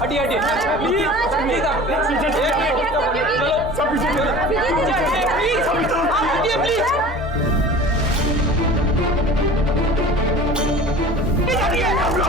हटिए हटिए please please आप चलो सब पीछे प्लीज आप हटिए प्लीज हटिए आप लोग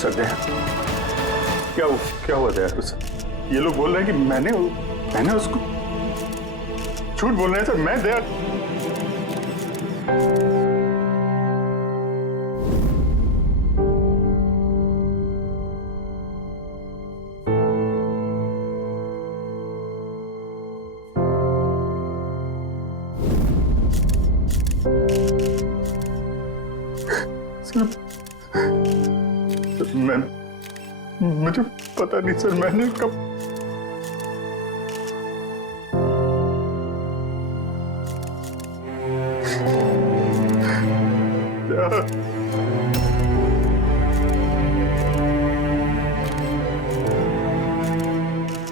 सर क्या हुआ दया तो सर? ये लोग बोल रहे हैं कि मैंने उसको झूठ बोल रहे हैं सर। मैं दया मुझे पता नहीं सर, मैंने कब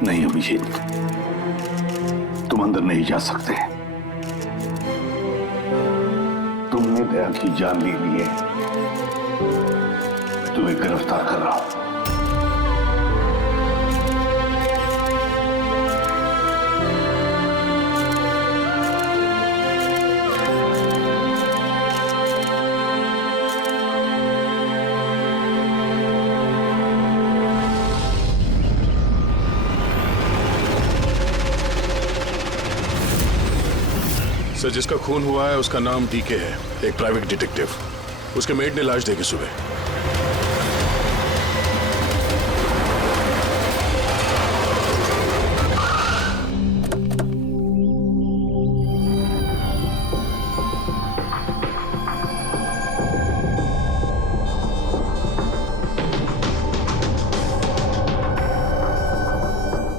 नहीं अभिजीत, तुम अंदर नहीं जा सकते। तुमने दया की जान ले ली है, तुम्हें गिरफ्तार कर रहा हूं। सर, जिसका खून हुआ है उसका नाम डीके है, एक प्राइवेट डिटेक्टिव। उसके मेड ने लाश देखी सुबह।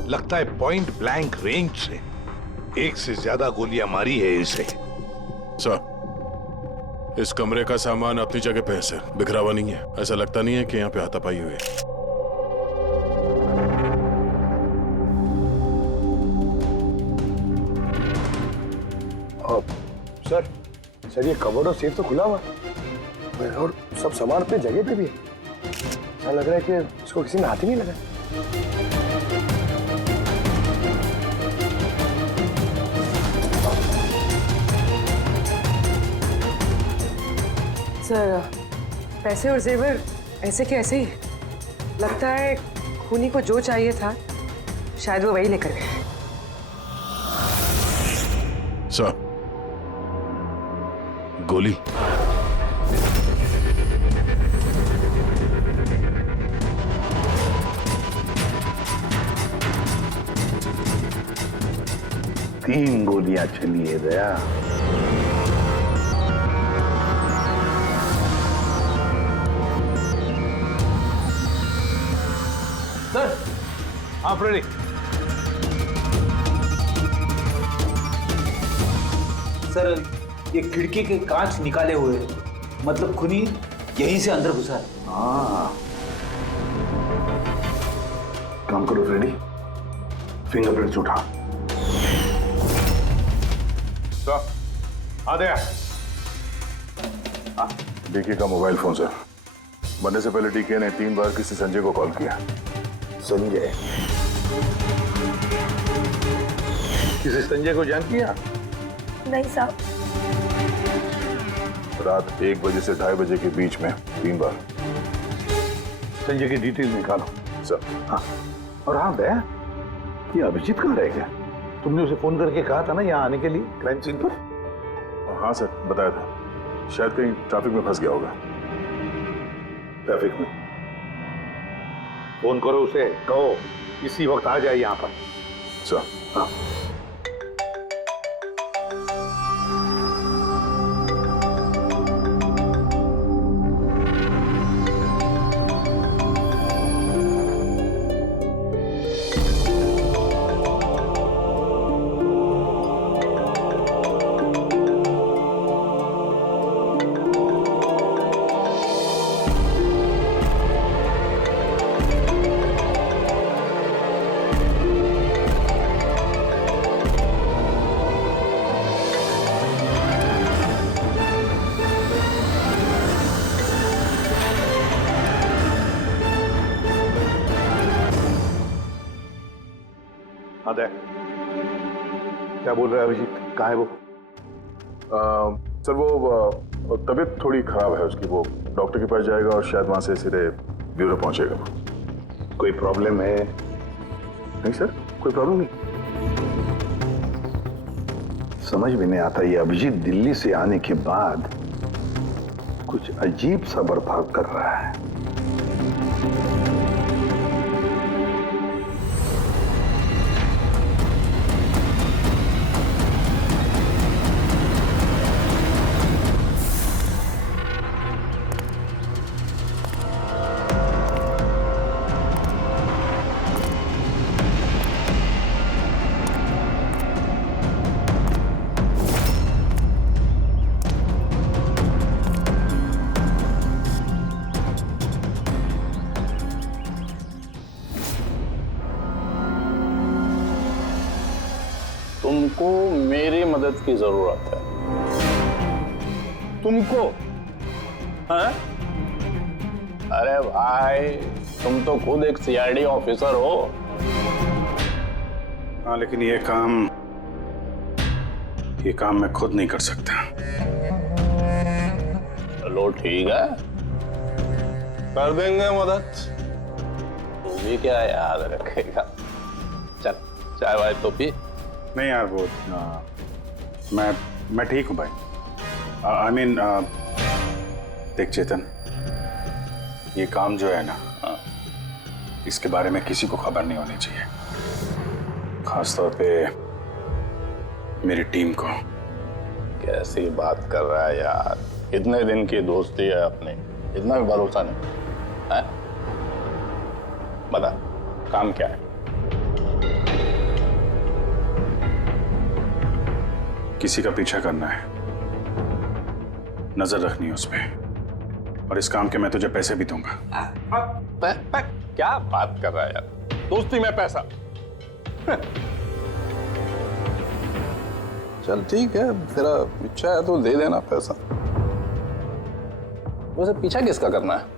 लगता है पॉइंट ब्लैंक रेंज से एक से ज्यादा गोलियां मारी है इसे। सर, इस कमरे का सामान अपनी जगह पे है सर, बिखरा हुआ नहीं है। ऐसा लगता नहीं है कि यहाँ पे हाथापाई हुई है। सर ये कबर्ड और सेफ तो खुला हुआ है और सब सामान अपनी जगह पे भी है। ऐसा लग रहा है कि इसको किसी ने हाथ ही नहीं लगाया। सर, पैसे और जेवर ऐसे के ऐसे ही। लगता है खूनी को जो चाहिए था शायद वो वही लेकर गए। सर, गोली। तीन गोलियां चली है दया। सर आप रेडी? सर, ये खिड़की के कांच निकाले हुए, मतलब खूनी यहीं से अंदर घुसा है। हाँ, काम करो फ्रेडी, फिंगरप्रिंट्स उठा। आ गया। डीके का मोबाइल फोन सर। बनने से पहले डीके ने 3 बार किसी संजय को कॉल किया। संजय? किसी संजय को जान किया? नहीं साहब। रात 1 बजे से 2:30 बजे के बीच में 3 बार। संजय की डिटेल निकालो। सर। हाँ, और हाँ दया, ये अभिजीत कहाँ रह गया? तुमने उसे फोन करके कहा था ना यहाँ आने के लिए क्राइम सीन पर? हाँ सर, बताया था, शायद कहीं ट्रैफिक में फंस गया होगा। ट्रैफिक में? फोन करो उसे, कहो इसी वक्त आ जाए यहाँ पर। सर। हाँ। अदय, क्या बोल रहा है अभिजीत? कहाँ है वो? सर वो तबीयत थोड़ी खराब है उसकी, वो डॉक्टर के पास जाएगा और शायद वहां से सीधे ब्यूरो पहुंचेगा। कोई प्रॉब्लम है? नहीं सर, कोई प्रॉब्लम नहीं। समझ में नहीं आता, ये अभिजीत दिल्ली से आने के बाद कुछ अजीब सा बर्ताव कर रहा है। तुमको मेरी मदद की जरूरत है। तुमको? हाँ? अरे भाई, तुम तो खुद एक सीआईडी ऑफिसर हो। हाँ, लेकिन ये काम मैं खुद नहीं कर सकता। चलो ठीक है, कर देंगे मदद। तू भी क्या याद रखेगा? चल चाय वाय तो पी। नहीं यार, वो मैं ठीक हूँ भाई। आई मीन देख चेतन, ये काम जो है ना, इसके बारे में किसी को खबर नहीं होनी चाहिए, खासतौर पे मेरी टीम को। कैसी बात कर रहा है यार, इतने दिन की दोस्ती है अपनी, इतना भी भरोसा नहीं है? बता काम क्या है? किसी का पीछा करना है, नजर रखनी है उस पे, और इस काम के मैं तुझे पैसे भी दूंगा। क्या बात कर रहा है यार, दोस्ती में पैसा? चल ठीक है, तेरा इच्छा है तो दे देना पैसा। वैसे पीछा किसका करना है?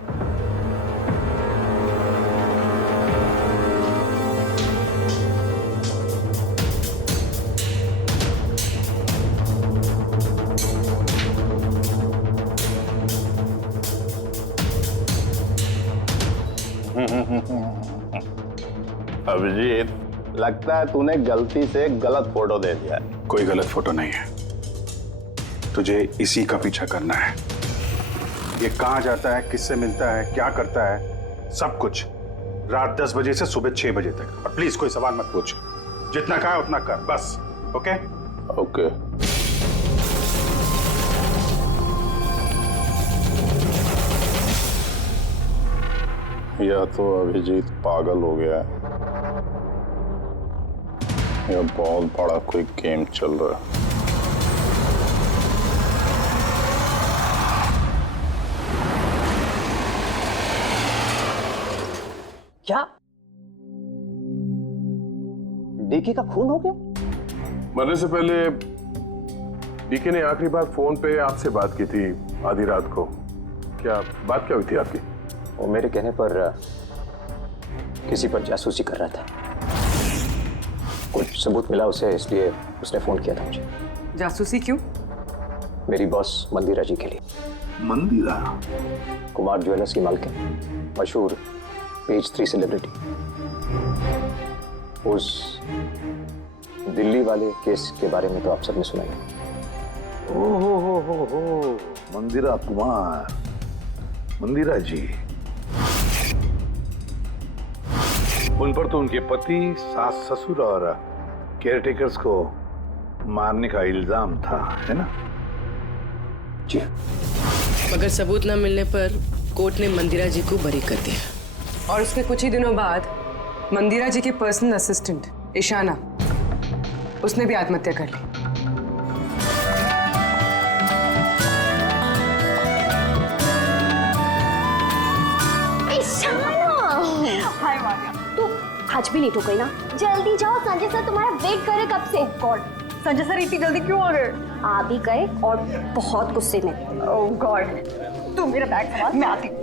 अभिजीत, लगता है तूने गलती से गलत फोटो दे दिया है। कोई गलत फोटो नहीं है, तुझे इसी का पीछा करना है। ये कहाँ जाता है, किससे मिलता है, क्या करता है, सब कुछ रात 10 बजे से सुबह 6 बजे तक। और प्लीज कोई सवाल मत पूछ, जितना कहा उतना कर बस। ओके? ओके। या तो अभिजीत पागल हो गया है, या बहुत बड़ा कोई गेम चल रहा है। क्या डीके का खून हो गया? मरने से पहले डीके ने आखिरी बार फोन पे आपसे बात की थी आधी रात को। क्या बात क्या हुई थी आपकी? वो मेरे कहने पर किसी पर जासूसी कर रहा था, कुछ सबूत मिला उसे, इसलिए उसने फोन किया था मुझे। जासूसी क्यों? मेरी बॉस मंदिरा जी के लिए। मंदिरा? कुमार ज्वेलर्स की मालकिन, मशहूर पेज 3 सेलिब्रिटी। उस दिल्ली वाले केस के बारे में तो आप सबने सुना ही। हो मंदिरा कुमार, मंदिरा जी, उन पर तो उनके पति, सास ससुर और केयरटेकर्स को मारने का इल्जाम था, है ना? जी। मगर सबूत न मिलने पर कोर्ट ने मंदिरा जी को बरी कर दिया। और उसके कुछ ही दिनों बाद मंदिरा जी की पर्सनल असिस्टेंट ईशाना, उसने भी आत्महत्या कर ली। हाय मारिया, तू आज भी लेट हो गई ना? जल्दी जाओ, संजय सर तुम्हारा वेट करे कब से। गॉड, संजय सर इतनी जल्दी क्यों आ गए? आ भी गए और बहुत गुस्से में। ओह गॉड, तू मेरा बैग संभाल, मैं आती हूँ।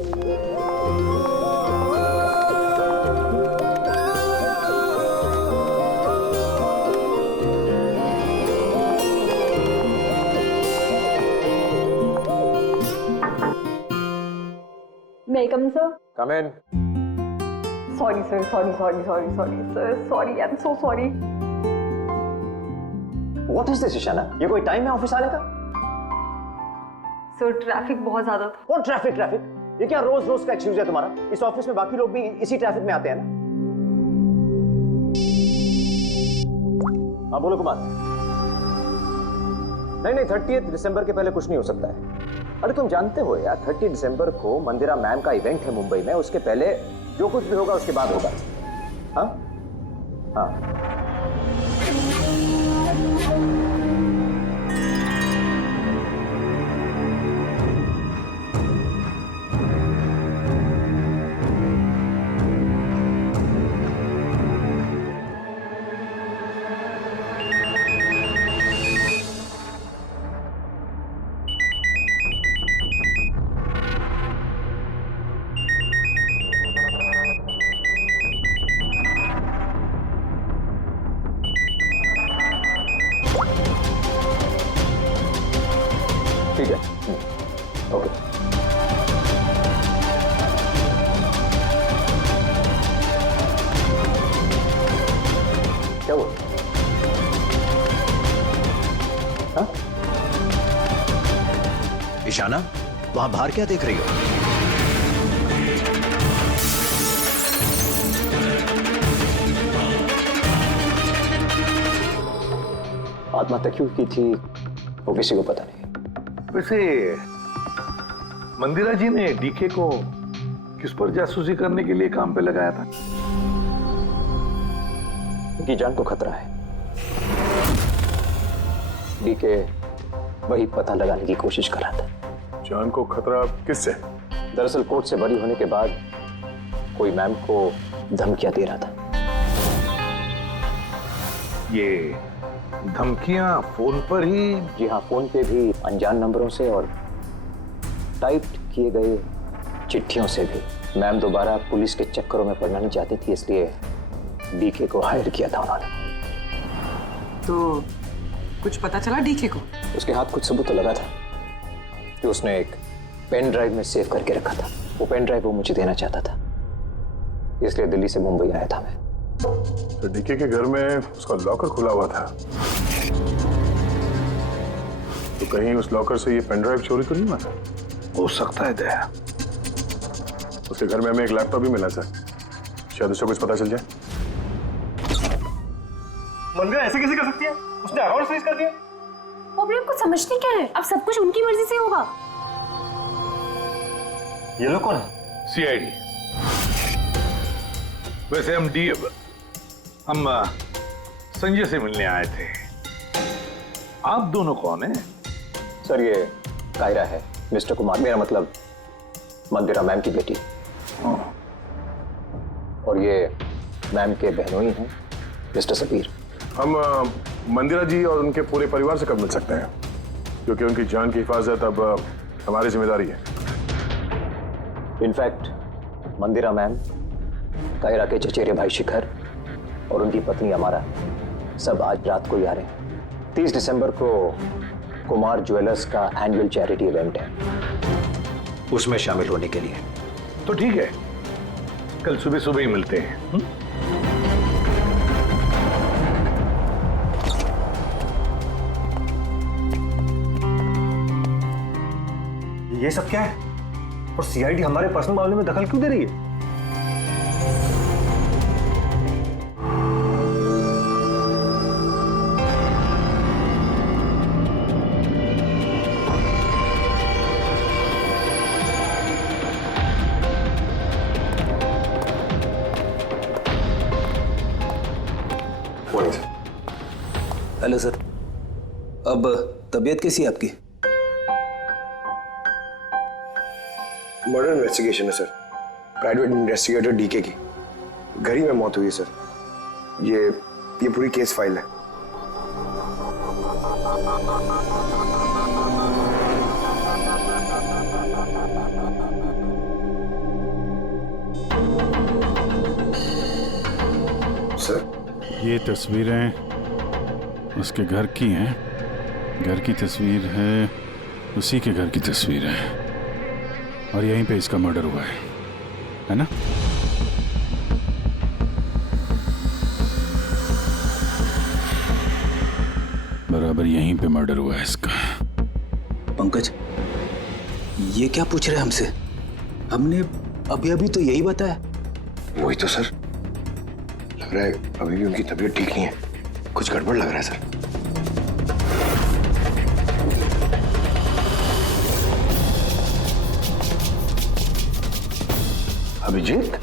May I come in, sir? Come in. Sorry, sir. Sorry, sir. Sorry, I'm so sorry. What is this, Ishana? ये कोई टाइम है ऑफिस आने का? सर ट्रैफिक बहुत ज्यादा था। और ट्रैफिक? ये क्या रोज रोज का एक्सक्यूज है तुम्हारा? इस ऑफिस में बाकी लोग भी इसी ट्रैफिक में आते हैं ना? हाँ बोलो कुमार। नहीं, 30 दिसंबर के पहले कुछ नहीं हो सकता है। अरे तुम जानते हो यार, 30 दिसंबर को मंदिरा मैम का इवेंट है मुंबई में। उसके पहले जो कुछ भी होगा उसके बाद होगा। हाँ हाँ। ठीक है, ओके। क्या हुआ? हाँ? ईशाना, वहां बाहर क्या देख रही हो? आत्महत्या क्यों की थी वो किसी को पता नहीं। वैसे मंदिरा जी ने डीके को किस पर जासूसी करने के लिए काम पे लगाया था? उनकी जान को खतरा है। डीके वही पता लगाने की कोशिश कर रहा था। जान को खतरा किससे? दरअसल कोर्ट से बरी होने के बाद कोई मैम को धमकियां दे रहा था। ये धमकियां फोन पर ही? जी हाँ, फोन पे भी, अनजान नंबरों से और टाइप किए गए चिट्ठियों से भी। मैम दोबारा पुलिस के चक्करों में पड़ना नहीं चाहती थी, इसलिए डीके को हायर किया था उन्होंने। तो कुछ पता चला डीके को? उसके हाथ कुछ सबूत तो लगा था कि उसने एक पेन ड्राइव में सेव करके रखा था। वो पेन ड्राइव वो मुझे देना चाहता था, इसलिए दिल्ली से मुंबई आया था मैं। तो डीके के घर में उसका लॉकर खुला हुआ था, तो कहीं उस लॉकर से ये पेन ड्राइव चोरी तो नहीं हुआ था? हो सकता है दया। उसके घर में हमें एक लैपटॉप भी मिला सर, शायद उससे कुछ पता चल जाए। मंदिरा ऐसे कैसे कर सकती है? उसने अकाउंट फ्रीज कर दिया। प्रॉब्लम को समझते क्या है? अब सब कुछ उनकी मर्जी से होगा। ये लोग कौन है? सीआईडी। वैसे हम संजय से मिलने आए थे। आप दोनों कौन हैं? सर ये कायरा है, मिस्टर कुमार, मेरा मतलब मंदिरा मैम की बेटी। और ये मैम के बहनोई हैं, मिस्टर सबीर। हम मंदिरा जी और उनके पूरे परिवार से कब मिल सकते हैं? क्योंकि उनकी जान की हिफाजत अब हमारी जिम्मेदारी है। इनफैक्ट मंदिरा मैम, कायरा के चचेरे भाई शिखर और उनकी पत्नी अमारा सब आज रात को ही आ रहे हैं। 30 दिसंबर को कुमार ज्वेलर्स का एनुअल चैरिटी इवेंट है, उसमें शामिल होने के लिए। तो ठीक है, कल सुबह सुबह ही मिलते हैं। ये सब क्या है? और सीआईडी हमारे पर्सनल मामले में दखल क्यों दे रही है? हेलो सर, अब तबीयत कैसी है आपकी? मर्डर इन्वेस्टिगेशन है सर, प्राइवेट इन्वेस्टिगेटर डीके की घर ही में मौत हुई है सर। ये पूरी केस फाइल है। सर, ये तस्वीरें उसके घर की हैं। घर की तस्वीर है, उसी के घर की तस्वीर है, और यहीं पे इसका मर्डर हुआ है ना? बराबर यहीं पे मर्डर हुआ है इसका। पंकज, ये क्या पूछ रहे हैं हमसे? हमने अभी अभी तो यही बताया। वही तो सर, लग रहा है अभी भी उनकी तबीयत ठीक नहीं है, कुछ गड़बड़ लग रहा है sir. Abhijit,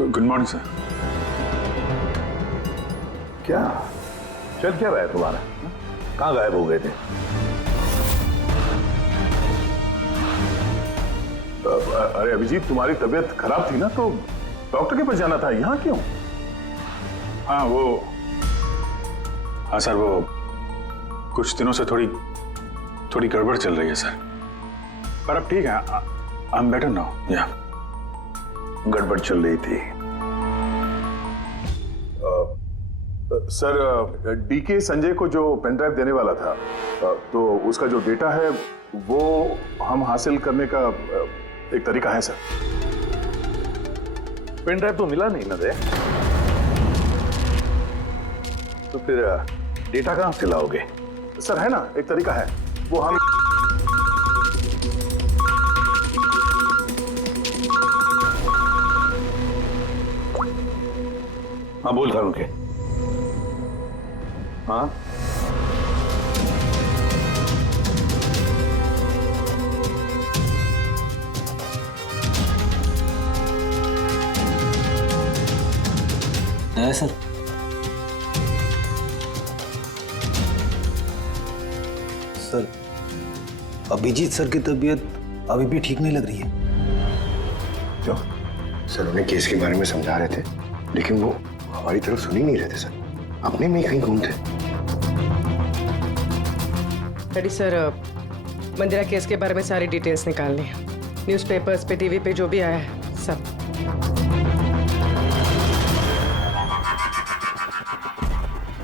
good morning sir. क्या चल क्या रहा है तुम्हारा? कहाँ गायब हो गए थे? अरे अभिजीत, तुम्हारी तबीयत खराब थी ना, तो डॉक्टर के पास जाना था, यहाँ क्यों? हाँ सर, वो कुछ दिनों से थोड़ी गड़बड़ चल रही है सर, पर अब ठीक है। I am better now. या गड़बड़ चल रही थी। सर, डीके संजय को जो पेन ड्राइव देने वाला था, तो उसका जो डेटा है वो हम हासिल करने का एक तरीका है सर। पेन ड्राइव तो मिला नहीं ना दे, तो फिर डेटा कहां से लाओगे? सर है ना, एक तरीका है, वो हम हाँ बोल करूं के? हाँ है सर। सर, अभिजीत सर की तबीयत अभी भी ठीक नहीं लग रही है। क्यों? सर उन्हें केस के बारे में समझा रहे थे, लेकिन वो हमारी तरफ सुन ही नहीं रहे थे सर, अपने में ही कहीं गुम थे। डैडी सर, मंदिरा केस के बारे में सारी डिटेल्स निकाल ली, न्यूज़पेपर्स पे, टीवी पे जो भी आया है सब।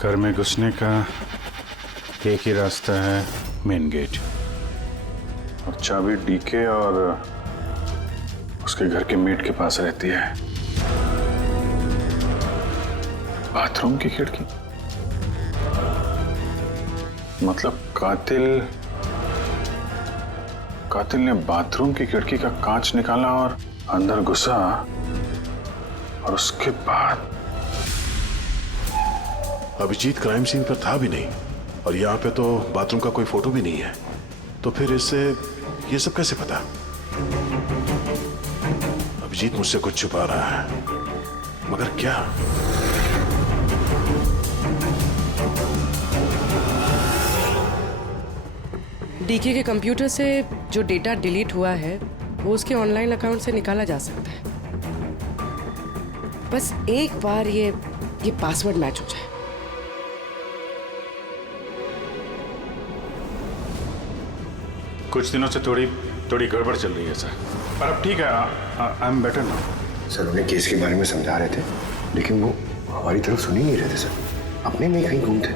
घर में घुसने का एक ही रास्ता है, मेन गेट, और चाबी डीके और उसके घर के मेट के पास रहती है। बाथरूम की खिड़की, मतलब कातिल ने बाथरूम की खिड़की का कांच निकाला और अंदर घुसा, और उसके बाद अभिजीत क्राइम सीन पर था भी नहीं, और यहाँ पे तो बाथरूम का कोई फोटो भी नहीं है, तो फिर इससे ये सब कैसे पता? अभिजीत मुझसे कुछ छुपा रहा है, मगर क्या? डीके के कंप्यूटर से जो डेटा डिलीट हुआ है वो उसके ऑनलाइन अकाउंट से निकाला जा सकता है, बस एक बार ये पासवर्ड मैच हो जाए। कुछ दिनों से थोड़ी गड़बड़ चल रही है सर, पर अब ठीक है। I am better now. Sir उन्हें केस के बारे में समझा रहे थे, लेकिन वो हमारी तरफ सुन ही नहीं रहे थे सर, अपने में ही कहीं गुम थे।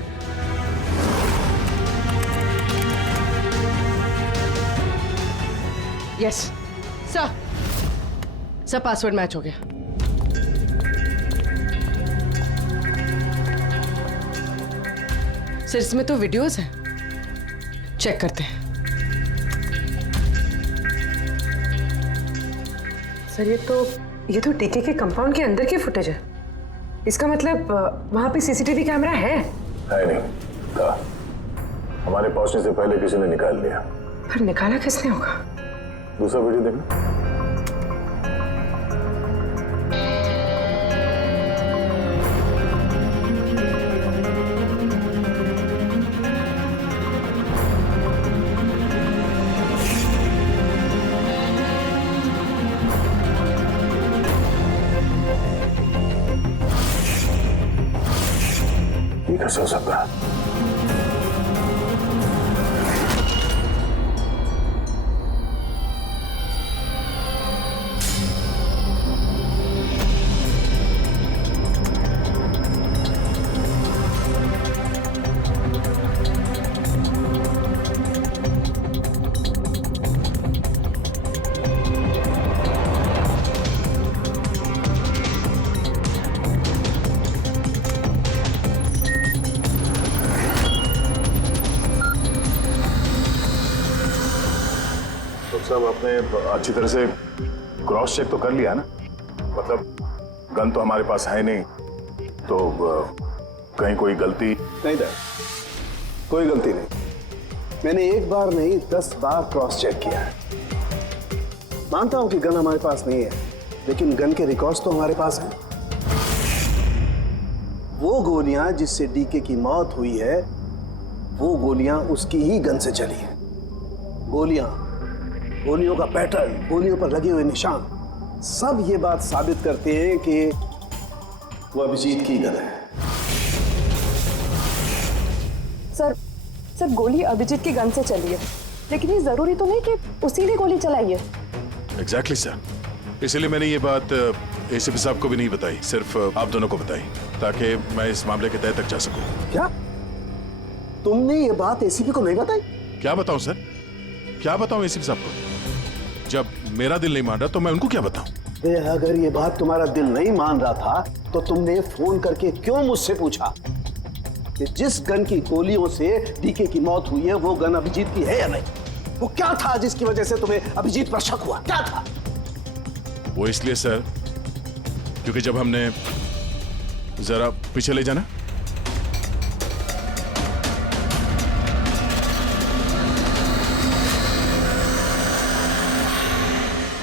यस सर पासवर्ड मैच हो गया। सर इसमें तो वीडियोस हैं, चेक करते हैं। सर ये तो डीके के कंपाउंड के अंदर की फुटेज है। इसका मतलब वहां पे सीसीटीवी कैमरा है नहीं था। हमारे पहुंचने से पहले किसी ने निकाल लिया। पर निकाला किसने होगा? दूसरा वीडियो देखना। कैसे हो सकता है? सब आपने अच्छी तरह से क्रॉस चेक तो कर लिया ना? मतलब गन तो हमारे पास है नहीं, तो कहीं कोई गलती नहीं था। कोई गलती नहीं। मैंने एक बार नहीं 10 बार क्रॉस चेक किया है। मानता हूं कि गन हमारे पास नहीं है, लेकिन गन के रिकॉर्ड्स तो हमारे पास हैं। वो गोलियां जिससे डीके की मौत हुई है, वो गोलियां उसकी ही गन से चली है। गोलियों का पैटर्न, गोलियों पर लगे हुए निशान, सब ये बात साबित करते हैं कि वो अभिजीत की गन है। सर गोली अभिजीत की गन से चली है, लेकिन ये जरूरी तो नहीं कि उसी ने गोली चलाई है। एग्जैक्टली सर, इसलिए मैंने ये बात एसीपी साहब को भी नहीं बताई, सिर्फ आप दोनों को बताई, ताकि मैं इस मामले के तह तक जा सकूं। क्या तुमने ये बात एसीपी को नहीं बताई? क्या बताऊं सर, क्या बताऊं एसीपी साहब को? जब मेरा दिल नहीं मान रहा तो मैं उनको क्या बताऊं? अगर ये बात तुम्हारा दिल नहीं मान रहा था तो तुमने फोन करके क्यों मुझसे पूछा कि जिस गन की गोलियों से डीके की मौत हुई है वो गन अभिजीत की है या नहीं? वो क्या था जिसकी वजह से तुम्हें अभिजीत पर शक हुआ? क्या था वो? इसलिए सर क्योंकि जब हमने जरा पीछे ले जाना,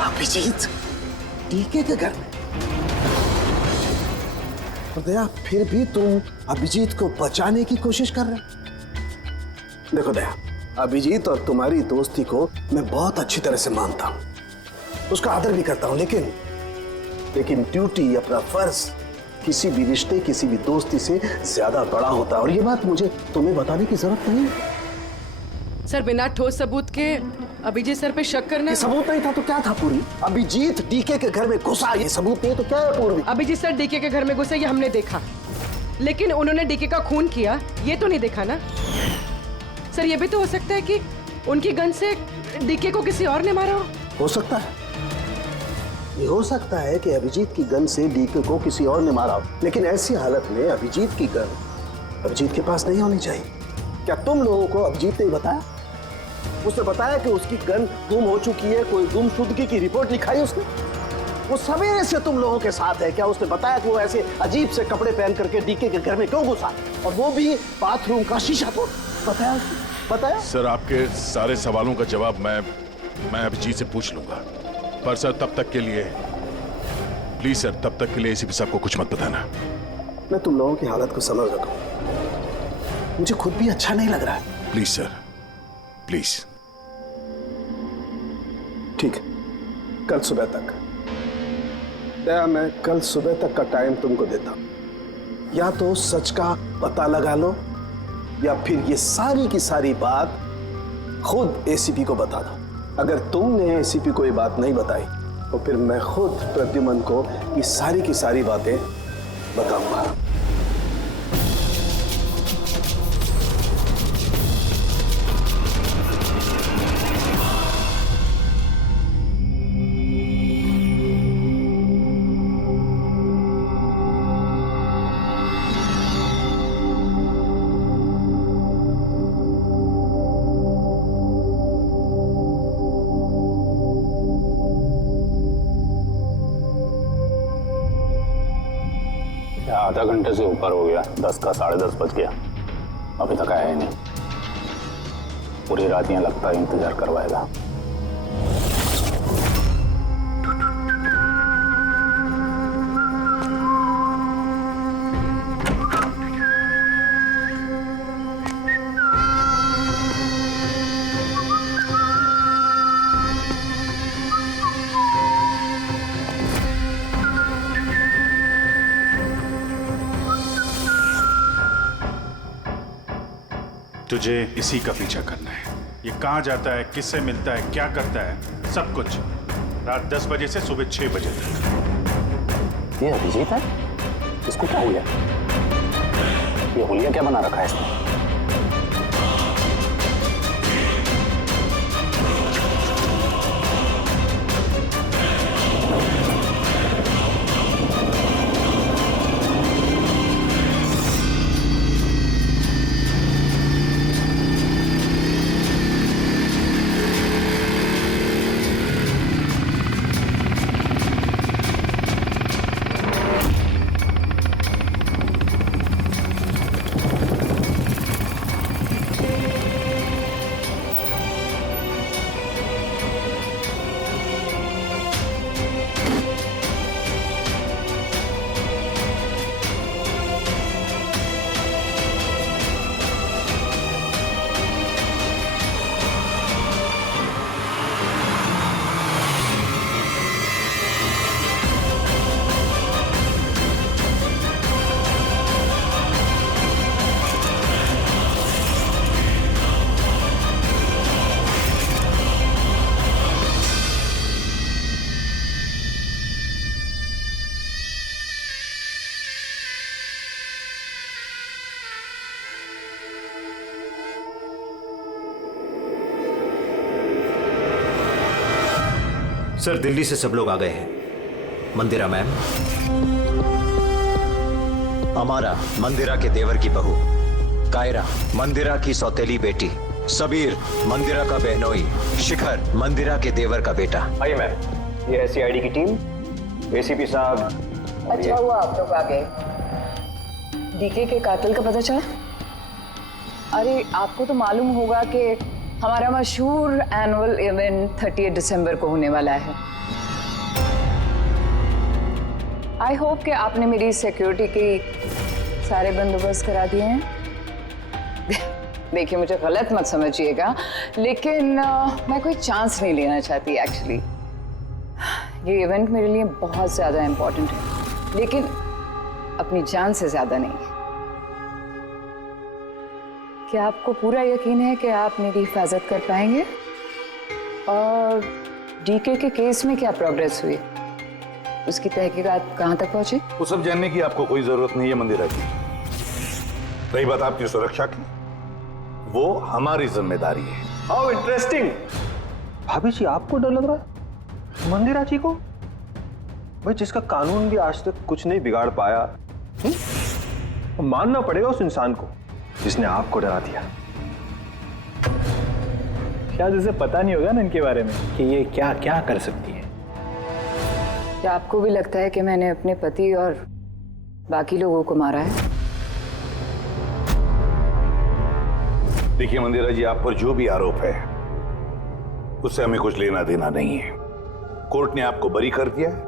अभिजीत डीके के घर में, और दया फिर भी तुम अभिजीत को बचाने की कोशिश कर रहे। देखो दया, अभिजीत और तुम्हारी दोस्ती को मैं बहुत अच्छी तरह से मानता हूं, उसका आदर भी करता हूं, लेकिन ड्यूटी, अपना फर्ज किसी भी रिश्ते, किसी भी दोस्ती से ज्यादा बड़ा होता है, और ये बात मुझे तुम्हें बताने की जरूरत नहीं है। सर बिना ठोस सबूत के अभिजीत सर पे शक करना? ये सबूत नहीं था तो क्या था पूरी? अभिजीत डीके के घर में घुसा, ये सबूत नहीं तो क्या है पूर्वी? अभिजीत सर डीके के घर में घुसे ये हमने देखा, लेकिन उन्होंने डीके का खून किया ये तो नहीं देखा ना। सर ये भी तो हो सकता है कि उनकी गन से डीके को किसी और ने मारा हो सकता है, ये हो सकता है कि अभिजीत की गन से डीके को किसी और ने मारा हो, लेकिन ऐसी हालत में अभिजीत की गन अभिजीत के पास नहीं होनी चाहिए। क्या तुम लोगों को अभिजीत ने बताया? उसने बताया कि उसकी गन गुम हो चुकी है, कोई गुमशुदगी की रिपोर्ट लिखाई उसने? वो सवेरे से तुम लोगों के साथ है, क्या उसने बताया कि वो ऐसे अजीब से कपड़े पहन करके डीके के घर में क्यों घुसा, और वो भी बाथरूम का शीशा तोड़? बताया? सर आपके सारे सवालों का जवाब मैं अभिजीत से पूछ लूंगा, पर सर तब तक के लिए प्लीज सर, तब तक के लिए एसीपी साहब को कुछ मत बताना। मैं तुम लोगों की हालत को समझ रहा हूं, मुझे खुद भी अच्छा नहीं लग रहा है। Please sir, please. ठीक है, कल सुबह तक दया, मैं कल सुबह तक का टाइम तुमको देता हूं। या तो सच का पता लगा लो, या फिर ये सारी की सारी बात खुद एसीपी को बता दो। अगर तुमने एसीपी को ये बात नहीं बताई तो फिर मैं खुद प्रद्युमन को ये सारी की सारी बातें बताऊंगा। आधा घंटे से ऊपर हो गया, 10 का 10:30 बज गया, अभी तक आया ही नहीं। पूरी रात यहाँ लगता है इंतजार करवाएगा। तुझे इसी का पीछा करना है। ये कहाँ जाता है, किससे मिलता है, क्या करता है, सब कुछ रात 10 बजे से सुबह 6 बजे तक। ये अभिजीत है? इसको क्या हुआ? ये हुलिया क्या बना रखा है इसने? सर, दिल्ली से सब लोग आ गए हैं। मंदिरा मैम, अमारा मंदिरा के देवर की बहू, कायरा मंदिरा की सौतेली बेटी, सबीर मंदिरा का बहनोई, शिखर मंदिरा के देवर का बेटा। आइए मैम, ये है सीआईडी की टीम, एसीपी साहब। अच्छा हुआ आप लोग आ गए। डीके के कातिल का पता चला? अरे आपको तो मालूम होगा कि हमारा मशहूर एनुअल इवेंट 30 दिसंबर को होने वाला है। आई होप कि आपने मेरी सिक्योरिटी की सारे बंदोबस्त करा दिए हैं। देखिए, मुझे गलत मत समझिएगा, लेकिन मैं कोई चांस नहीं लेना चाहती एक्चुअली। ये इवेंट मेरे लिए बहुत ज़्यादा इम्पोर्टेंट है, लेकिन अपनी जान से ज़्यादा नहीं। क्या आपको पूरा यकीन है कि आप मेरी हिफाजत कर पाएंगे? और डीके के केस में क्या प्रोग्रेस हुई? उसकी तहकीकात कहाँ तक पहुंची? वो सब जानने की आपको कोई जरूरत नहीं है मंदिरा जी। रही बात आपकी सुरक्षा की, वो हमारी जिम्मेदारी है। How interesting. भाभी जी, आपको डर लग रहा है मंदिरा जी को? भाई, जिसका कानून भी आज तक कुछ नहीं बिगाड़ पाया। मानना पड़ेगा उस इंसान को जिसने आपको डरा दिया। शायद इसे पता नहीं होगा ना इनके बारे में कि ये क्या क्या कर सकती है। क्या आपको भी लगता है कि मैंने अपने पति और बाकी लोगों को मारा है? देखिए मंदिरा जी, आप पर जो भी आरोप है उससे हमें कुछ लेना देना नहीं है। कोर्ट ने आपको बरी कर दिया है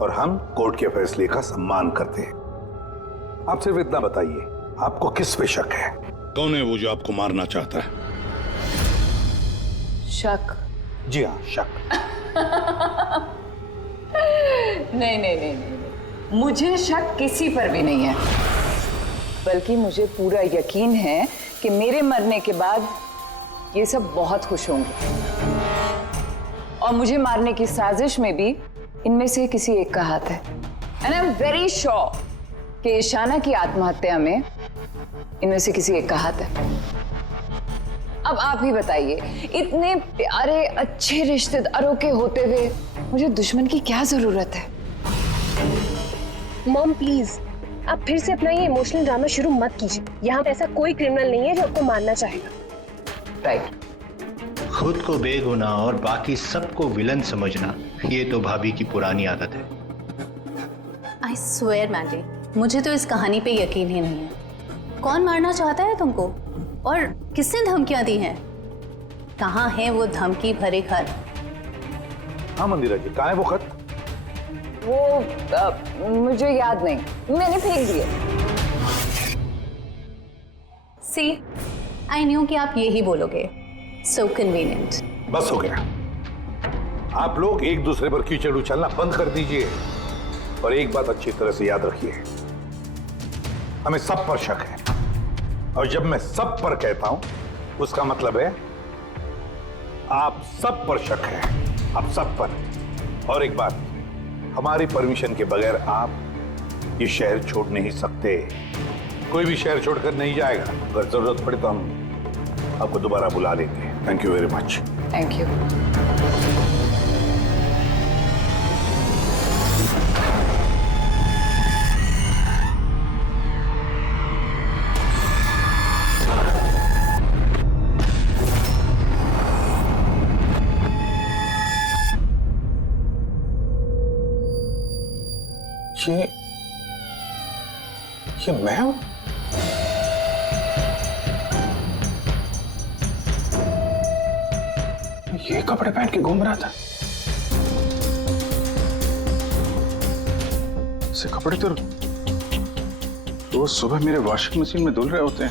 और हम कोर्ट के फैसले का सम्मान करते हैं। आप सिर्फ इतना बताइए, आपको किस पे शक है? कौन है वो जो आपको मारना चाहता है? शक? जी हाँ, शक। नहीं, मुझे शक किसी पर भी नहीं है, बल्कि मुझे पूरा यकीन है कि मेरे मरने के बाद ये सब बहुत खुश होंगे और मुझे मारने की साजिश में भी इनमें से किसी एक का हाथ है। And I am very sure कि ईशाना की आत्महत्या में इनमें से किसी एक का हाथ है। अब आप ही बताइए, इतने प्यारे अच्छे रिश्तेदारों के होते हुए मुझे दुश्मन की क्या जरूरत है? मॉम प्लीज, आप फिर से अपना ये इमोशनल ड्रामा शुरू मत कीजिए। यहाँ पे ऐसा कोई क्रिमिनल नहीं है जो आपको मारना चाहेगा। राइट। खुद को बेगुनाह और बाकी सबको विलन समझना, ये तो भाभी की पुरानी आदत है। आई स्वेयर मैंडी, मुझे तो इस कहानी पे यकीन ही नहीं है। कौन मारना चाहता है तुमको और किसने धमकियां दी हैं? कहाँ है वो धमकी भरे खत? हाँ मंदिरा जी, कहाँ है वो खत? वो मुझे याद नहीं, मैंने फेंक दिए। सी, आई न्यू कि आप यही बोलोगे। सो कन्वीनियंट। बस हो गया। आप लोग एक दूसरे पर कीचड़ उछलना बंद कर दीजिए और एक बात अच्छी तरह से याद रखिए, हमें सब पर शक है और जब मैं सब पर कहता हूं उसका मतलब है आप सब पर शक है, आप सब पर। और एक बात, हमारी परमिशन के बगैर आप ये शहर छोड़ नहीं सकते। कोई भी शहर छोड़कर नहीं जाएगा। अगर जरूरत पड़े तो हम आपको दोबारा बुला लेंगे। Thank you very much. Thank you. ये मैं हूं? ये कपड़े पहन के घूम रहा था। ऐसे कपड़े तो रोज सुबह मेरे वॉशिंग मशीन में धुल रहे होते हैं।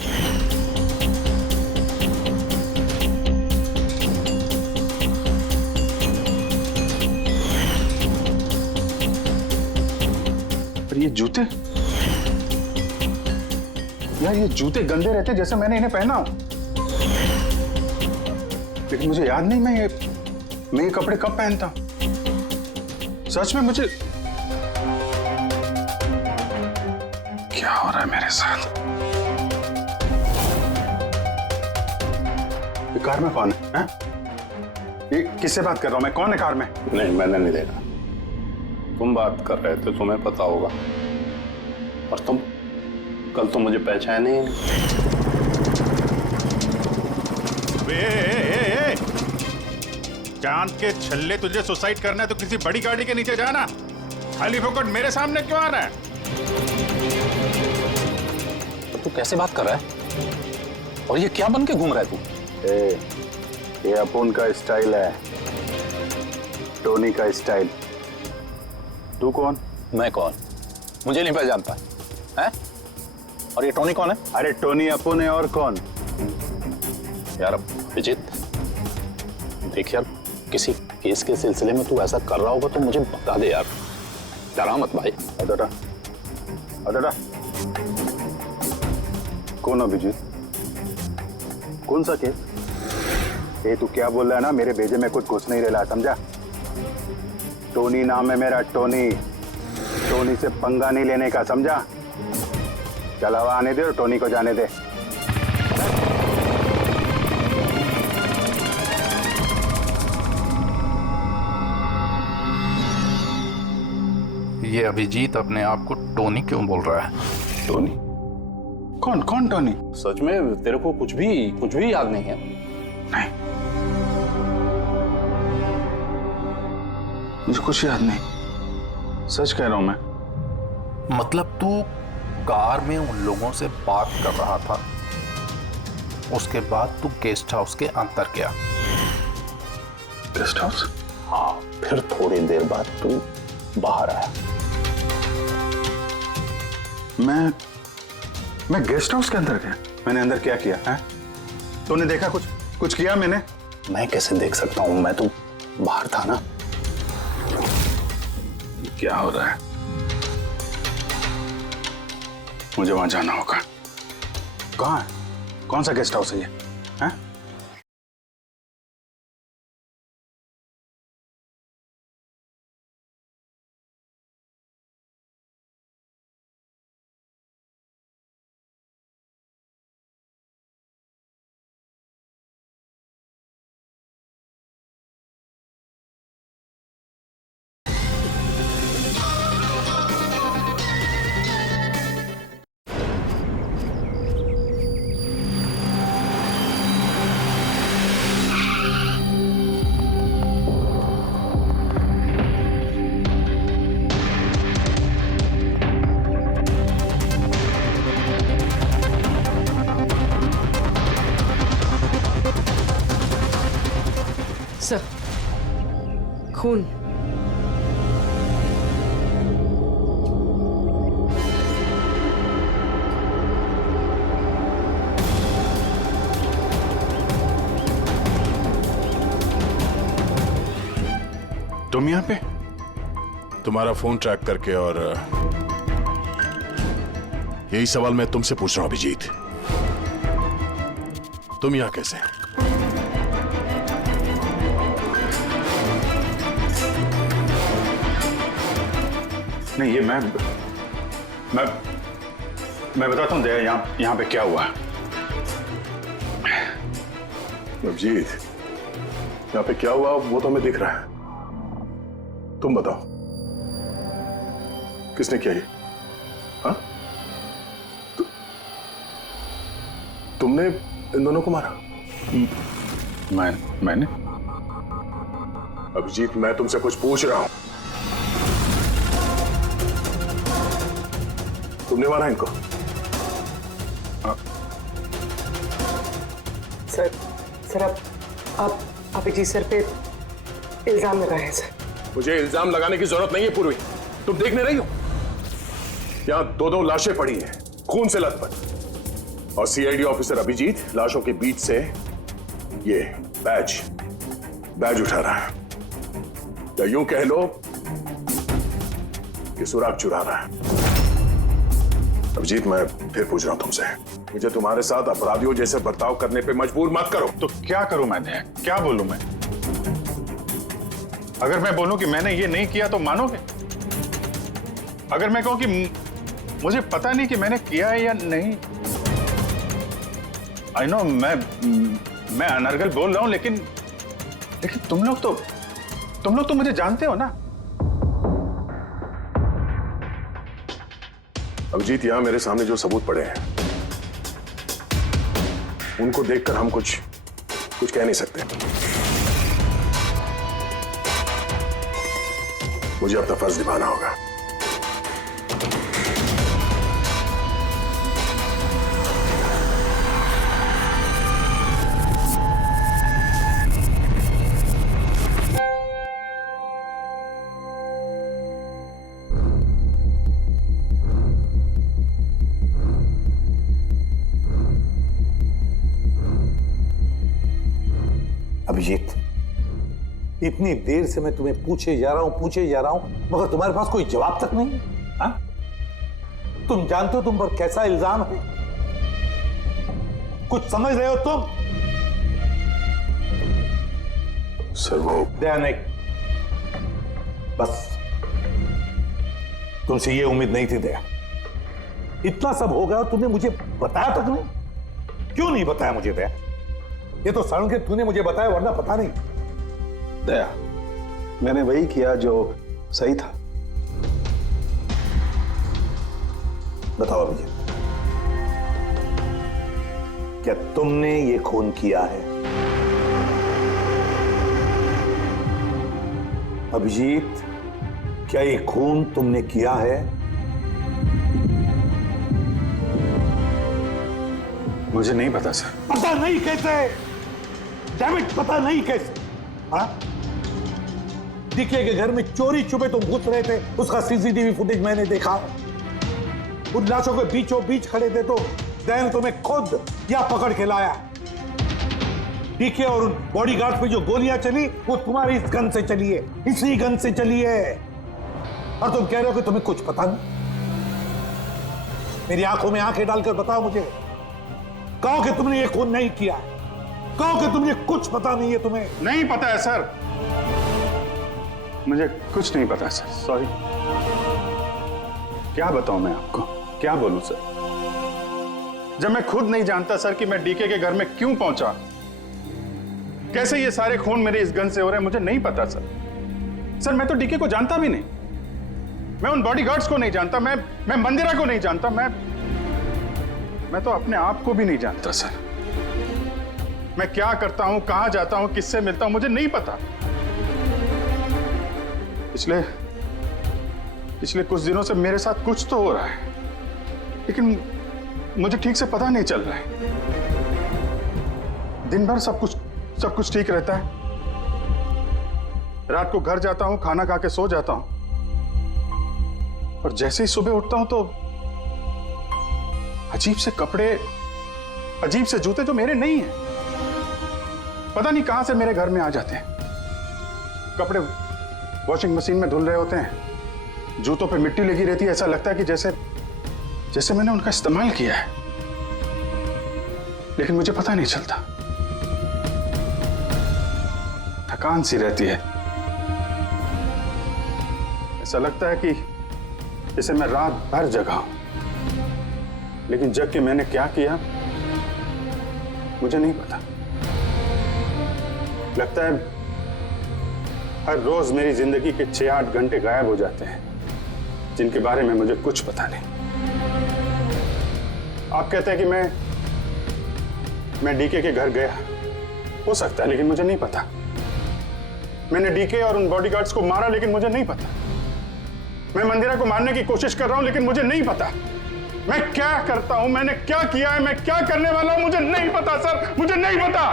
पर ये जूते, यार ये जूते गंदे रहते जैसे मैंने इन्हें पहना हो। लेकिन मुझे याद नहीं मैं ये कपड़े कब पहनता। सच में मुझे क्या हो रहा है मेरे साथ? ये कार में कौन है? ये किससे बात कर रहा हूं मैं? कौन है कार में? नहीं, मैंने नहीं देखा। तुम बात कर रहे थे, तुम्हें पता होगा। और तुम कल तो मुझे पहचाने ही नहीं। चांद के छल्ले, तुझे सुसाइड करना है तो किसी बड़ी गाड़ी के नीचे जाना। खाली फोकट मेरे सामने क्यों आ रहा है? तो तू कैसे बात कर रहा है? और ये क्या बन के घूम रहा है तू? ये अपुन का स्टाइल है, टोनी का स्टाइल। तू कौन? मैं कौन? मुझे नहीं पहचानता है? और ये टोनी कौन है? अरे टोनी अपुन है और कौन? यार अभिजीत, देख यार, किसी केस के सिलसिले में तू ऐसा कर रहा होगा तो मुझे बता दे यार। डरा मत भाई। अदड़ा अदड़ा। कौन अभिजीत? कौन सा केस? ये तू क्या बोल रहा है ना, मेरे भेजे में कुछ घुस नहीं रहा, समझा? टोनी नाम है मेरा, टोनी। टोनी से पंगा नहीं लेने का, समझा? चल हवा आने दे और टोनी को जाने दे। ये अभिजीत अपने आप को टोनी क्यों बोल रहा है? टोनी? कौन कौन टोनी? सच में तेरे को कुछ भी याद नहीं है? नहीं, मुझे कुछ याद नहीं, सच कह रहा हूं मैं। मतलब तू कार में उन लोगों से बात कर रहा था, उसके बाद तू गेस्ट हाउस के अंदर गया। Guest house? हाँ, फिर थोड़ी देर बाद तू बाहर आया। मैं गेस्ट हाउस के अंदर गया? मैंने अंदर क्या किया है? तूने देखा कुछ किया मैंने? मैं कैसे देख सकता हूं, मैं तो बाहर था ना। क्या हो रहा है? मुझे वहां जाना होगा। कहाँ है? कौन सा गेस्ट हाउस है ये? हैं? सर, खून। तुम यहाँ पे? तुम्हारा फोन ट्रैक करके, और यही सवाल मैं तुमसे पूछ रहा हूं अभिजीत, तुम यहाँ कैसे? नहीं, ये मैं बताता हूँ दया, यहाँ पे क्या हुआ। अभिजीत, यहाँ पे क्या हुआ वो तो हमें दिख रहा है, तुम बताओ किसने किया ये? हाँ? तुमने इन दोनों को मारा? मैंने? अभिजीत, मैं तुमसे कुछ पूछ रहा हूं। तुमने मारा इनको? सर आप अभिजीत सर पे इल्जाम लगाए हैं सर। मुझे इल्जाम लगाने की जरूरत नहीं है पूर्वी, तुम देखने रही हो यहां 2 लाशें पड़ी हैं, खून से लथपथ, और सीआईडी ऑफिसर अभिजीत लाशों के बीच से ये बैज उठा रहा है, या यूं कह लो कि सुराग चुरा रहा है। अभिजीत, मैं फिर पूछ रहा हूं तुमसे, मुझे तुम्हारे साथ अपराधियों जैसे बर्ताव करने पे मजबूर मत करो। तो क्या करूं मैं? क्या बोलूं मैं? अगर मैं बोलूं कि मैंने ये नहीं किया तो मानोगे? अगर मैं कहूं कि मुझे पता नहीं कि मैंने किया है या नहीं? आई नो मैं अनर्गल बोल रहा हूं, लेकिन तुम लोग तो मुझे जानते हो ना। अभिजीत, यहां मेरे सामने जो सबूत पड़े हैं उनको देखकर हम कुछ कह नहीं सकते। मुझे अपना फर्ज निभाना होगा। अभिजीत, इतनी देर से मैं तुम्हें पूछे जा रहा हूं, मगर तुम्हारे पास कोई जवाब तक नहीं है। हाँ? तुम जानते हो तुम पर कैसा इल्जाम है? कुछ समझ रहे हो तुम? सर, वो दया नहीं, बस तुमसे ये उम्मीद नहीं थी दया। इतना सब हो गया और तुमने मुझे बताया तक नहीं। क्यों नहीं बताया मुझे दया? ये तो सड़न के तूने मुझे बताया, वरना पता नहीं। दया, मैंने वही किया जो सही था। बताओ अभिजीत, क्या तुमने ये खून किया है? अभिजीत, क्या ये खून तुमने किया है? मुझे नहीं पता सर। पता नहीं कैसे? डैमिट, पता नहीं कैसे? हाँ? डीके के घर में चोरी छुपे तुम घुस रहे थे, उसका सीसीटीवी फुटेज मैंने देखा। उन लाशों के बीचों बीच खड़े थे तो दैन तुम्हें खुद या पकड़ के लाया। डीके और उन बॉडीगार्ड पे जो गोलियां चली वो तुम्हारी इस गन से चली है, इसी गन से चली है। और तुम कह रहे हो कि तुम्हें कुछ पता नहीं। मेरी आंखों में आंखें डालकर बताओ मुझे, कहो कि तुमने ये खून नहीं किया, कहो कि तुमने कुछ पता नहीं है। तुम्हें नहीं पता है सर, मुझे कुछ नहीं पता सर, सॉरी। क्या बताऊं मैं आपको, क्या बोलूं सर, जब मैं खुद नहीं जानता सर कि मैं डीके के घर में क्यों पहुंचा, कैसे ये सारे खून मेरे इस गन से हो रहे हैं, मुझे नहीं पता सर। सर, मैं तो डीके को जानता भी नहीं, मैं उन बॉडीगार्ड्स को नहीं जानता, मैं मंदिरा को नहीं जानता, मैं तो अपने आप को भी नहीं जानता सर। मैं क्या करता हूं, कहां जाता हूं, किससे मिलता हूं, मुझे नहीं पता। पिछले कुछ दिनों से मेरे साथ कुछ तो हो रहा है, लेकिन मुझे ठीक से पता नहीं चल रहा है। दिन भर सब कुछ ठीक रहता है, रात को घर जाता हूं, खाना खा के सो जाता हूं, और जैसे ही सुबह उठता हूं तो अजीब से कपड़े, अजीब से जूते जो मेरे नहीं हैं, पता नहीं कहां से मेरे घर में आ जाते हैं। कपड़े वॉशिंग मशीन में धुल रहे होते हैं, जूतों पे मिट्टी लगी रहती है, ऐसा लगता है कि जैसे मैंने उनका इस्तेमाल किया है, लेकिन मुझे पता नहीं चलता। थकान सी रहती है, ऐसा लगता है कि जैसे मैं रात भर जगा हूं, लेकिन जग के मैंने क्या किया मुझे नहीं पता। लगता है हर रोज मेरी जिंदगी के 6-8 घंटे गायब हो जाते हैं, जिनके बारे में मुझे कुछ पता नहीं। आप कहते हैं कि मैं डीके के घर गया, हो सकता है, लेकिन मुझे नहीं पता। मैंने डीके और उन बॉडीगार्ड्स को मारा, लेकिन मुझे नहीं पता। मैं मंदिरा को मारने की कोशिश कर रहा हूं, लेकिन मुझे नहीं पता। मैं क्या करता हूं, मैंने क्या किया है, मैं क्या करने वाला हूं, मुझे नहीं पता सर, मुझे नहीं पता।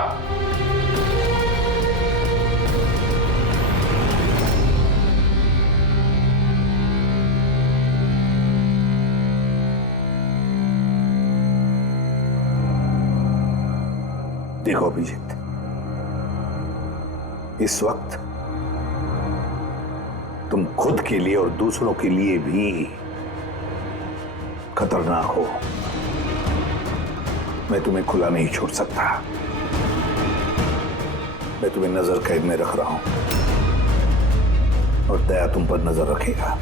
देखो अभिजीत, इस वक्त तुम खुद के लिए और दूसरों के लिए भी खतरनाक हो। मैं तुम्हें खुला नहीं छोड़ सकता। मैं तुम्हें नजर कैद में रख रहा हूं और दया तुम पर नजर रखेगा।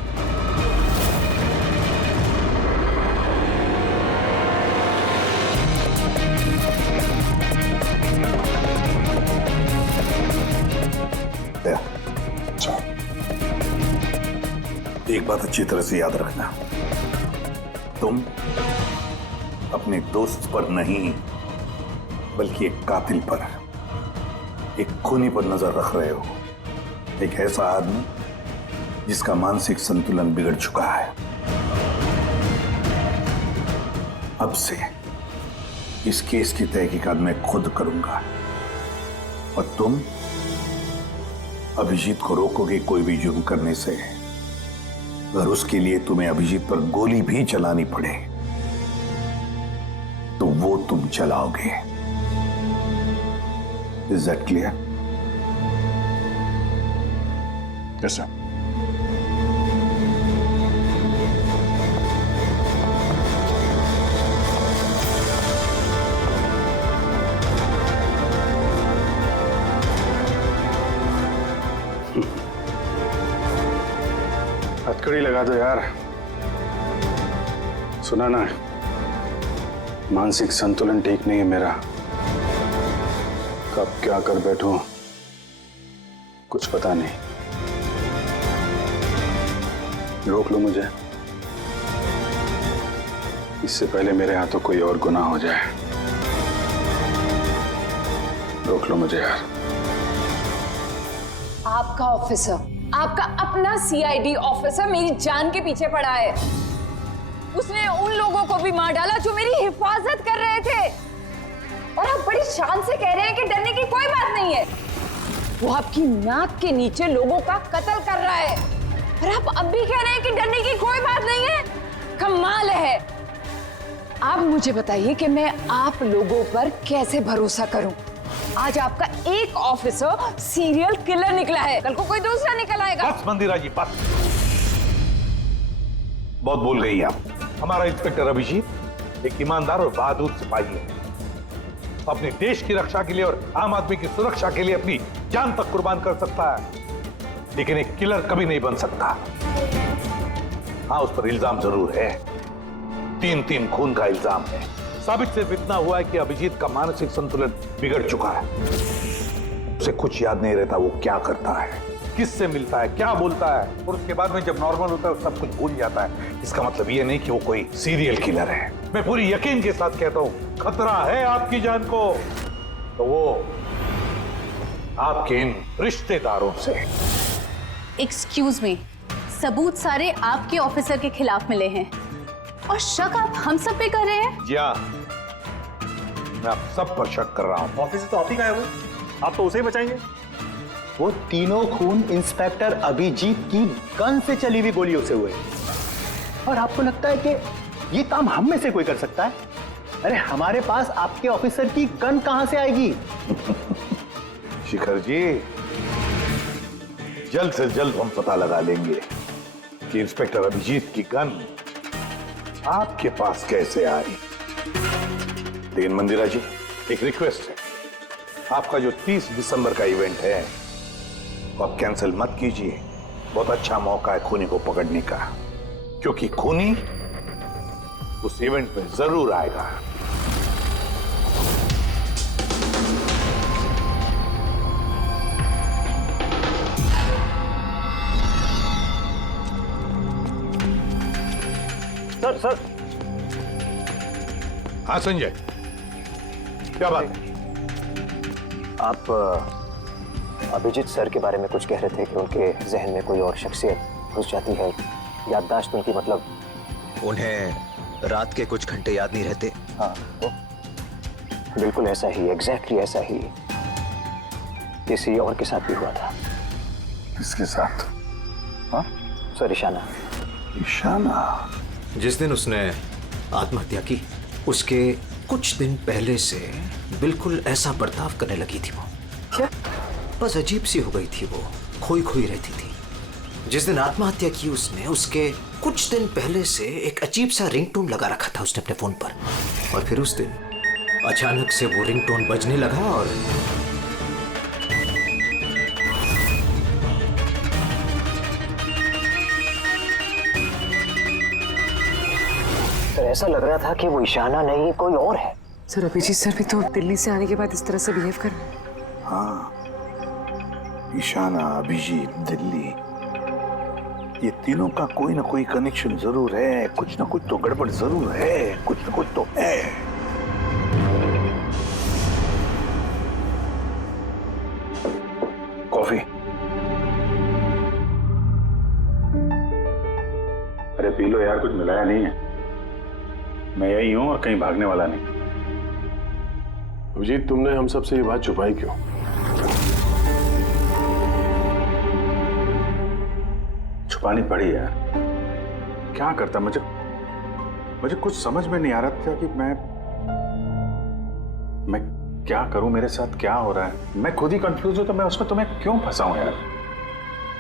एक बात अच्छी तरह से याद रखना, तुम अपने दोस्त पर नहीं बल्कि एक कातिल पर, एक खूनी पर नजर रख रहे हो। एक ऐसा आदमी जिसका मानसिक संतुलन बिगड़ चुका है। अब से इस केस की तहकीकात मैं खुद करूंगा और तुम अभिजीत को रोकोगे कोई भी जुर्म करने से। अगर उसके लिए तुम्हें अभिजीत पर गोली भी चलानी पड़े तो वो तुम चलाओगे। Is that clear? Yes sir. हथकड़ी लगा दो यार। सुना ना, मानसिक संतुलन ठीक नहीं है मेरा। कब क्या कर बैठूं कुछ पता नहीं। रोक लो मुझे, इससे पहले मेरे हाथों कोई और गुनाह हो जाए। रोक लो मुझे यार। आपका ऑफिसर, आपका अपना सीआईडी ऑफिसर मेरी जान के पीछे पड़ा है। उसने उन लोगों को भी मार डाला जो मेरी हिफाजत कर रहे थे, और आप बड़ी शान से कह रहे हैं कि डरने की कोई बात नहीं है। वो आपकी नाक के नीचे लोगों का कत्ल कर रहा है, और आप अब भी कह रहे हैं कि डरने की कोई बात नहीं है। कमाल है। आप मुझे बताइए कि मैं आप लोगों पर कैसे भरोसा करूं। आज आपका एक ऑफिसर सीरियल किलर निकला है, कल को कोई दूसरा निकल आएगा। बस मंदिरा जी, बस। बहुत बोल गई आप। हमारा इंस्पेक्टर अभिजीत एक ईमानदार और बहादुर सिपाही है। अपने देश की रक्षा के लिए और आम आदमी की सुरक्षा के लिए अपनी जान तक कुर्बान कर सकता है, लेकिन एक किलर कभी नहीं बन सकता। हाँ, उस पर इल्जाम जरूर है। 3 खून का इल्जाम है। साबित सिर्फ इतना हुआ है कि अभिजीत का मानसिक संतुलन बिगड़ चुका है। उसे कुछ याद नहीं रहता वो क्या करता है, किससे मिलता है, क्या बोलता है, और उसके बाद में जब नॉर्मल होता है सब कुछ भूल जाता है। इसका मतलब ये नहीं कि वो कोई सीरियल किलर है। मैं पूरी यकीन के साथ कहता हूं, खतरा है आपकी जान को तो वो आपके इन रिश्तेदारों से। एक्सक्यूज मी, सबूत सारे आपके ऑफिसर के खिलाफ मिले हैं और शक आप हम सब पे कर रहे हैं। जी हाँ, मैं आप सब पर शक कर रहा हूं। ऑफिसर तो आप ही का है वो, आप तो उसे ही बचाएंगे। वो तीनों खून इंस्पेक्टर अभिजीत की गन से चली हुई गोलियों से हुए। और आपको लगता है कि ये काम हम में से कोई कर सकता है? अरे हमारे पास आपके ऑफिसर की गन कहां से आएगी? शिखर जी, जल्द से जल्द हम पता लगा लेंगे कि इंस्पेक्टर अभिजीत की गन आपके पास कैसे आई। लेकिन मंदिरा जी, एक रिक्वेस्ट है, आपका जो 30 दिसंबर का इवेंट है वो आप कैंसिल मत कीजिए। बहुत अच्छा मौका है खूनी को पकड़ने का, क्योंकि खूनी उस इवेंट में जरूर आएगा। सर। हाँ संजय, क्या बात है? आप अभिजीत सर के बारे में कुछ कह रहे थे कि उनके जहन में कोई और शख्सियत घुस जाती है, याददाश्त उनकी, मतलब उन्हें रात के कुछ घंटे याद नहीं रहते। हाँ, तो बिल्कुल ऐसा ही, एग्जैक्टली ऐसा ही किसी और के साथ भी हुआ था। किसके साथ? हाँ सर, ईशाना। ईशाना? जिस दिन उसने आत्महत्या की उसके कुछ दिन पहले से बिल्कुल ऐसा बर्ताव करने लगी थी वो। क्या? बस अजीब सी हो गई थी वो, खोई खोई रहती थी। जिस दिन आत्महत्या की उसने, उसके कुछ दिन पहले से एक अजीब सा रिंगटोन लगा रखा था उसने अपने फोन पर। और फिर उस दिन अचानक से वो रिंगटोन बजने लगा और सर, ऐसा लग रहा था कि वो ईशाना नहीं कोई और है। सर, अभिजीत सर भी तो दिल्ली से आने के बाद इस तरह से बिहेव कर रहे हैं। हाँ, ईशाना, अभिजीत, दिल्ली, ये तीनों का कोई ना कोई कनेक्शन जरूर है। कुछ ना कुछ तो गड़बड़ जरूर है, कुछ ना कुछ तो है। कॉफी। अरे पी लो यार, कुछ मिलाया नहीं है। मैं यही हूं और कहीं भागने वाला नहीं। अभिजीत, तुमने हम सबसे ये बात छुपाई क्यों? छुपानी पड़ी यार, क्या करता। मुझे कुछ समझ में नहीं आ रहा था कि मैं क्या करूं, मेरे साथ क्या हो रहा है। मैं खुद ही कंफ्यूज हूं, तो मैं उसमें तुम्हें क्यों फंसाऊं यार?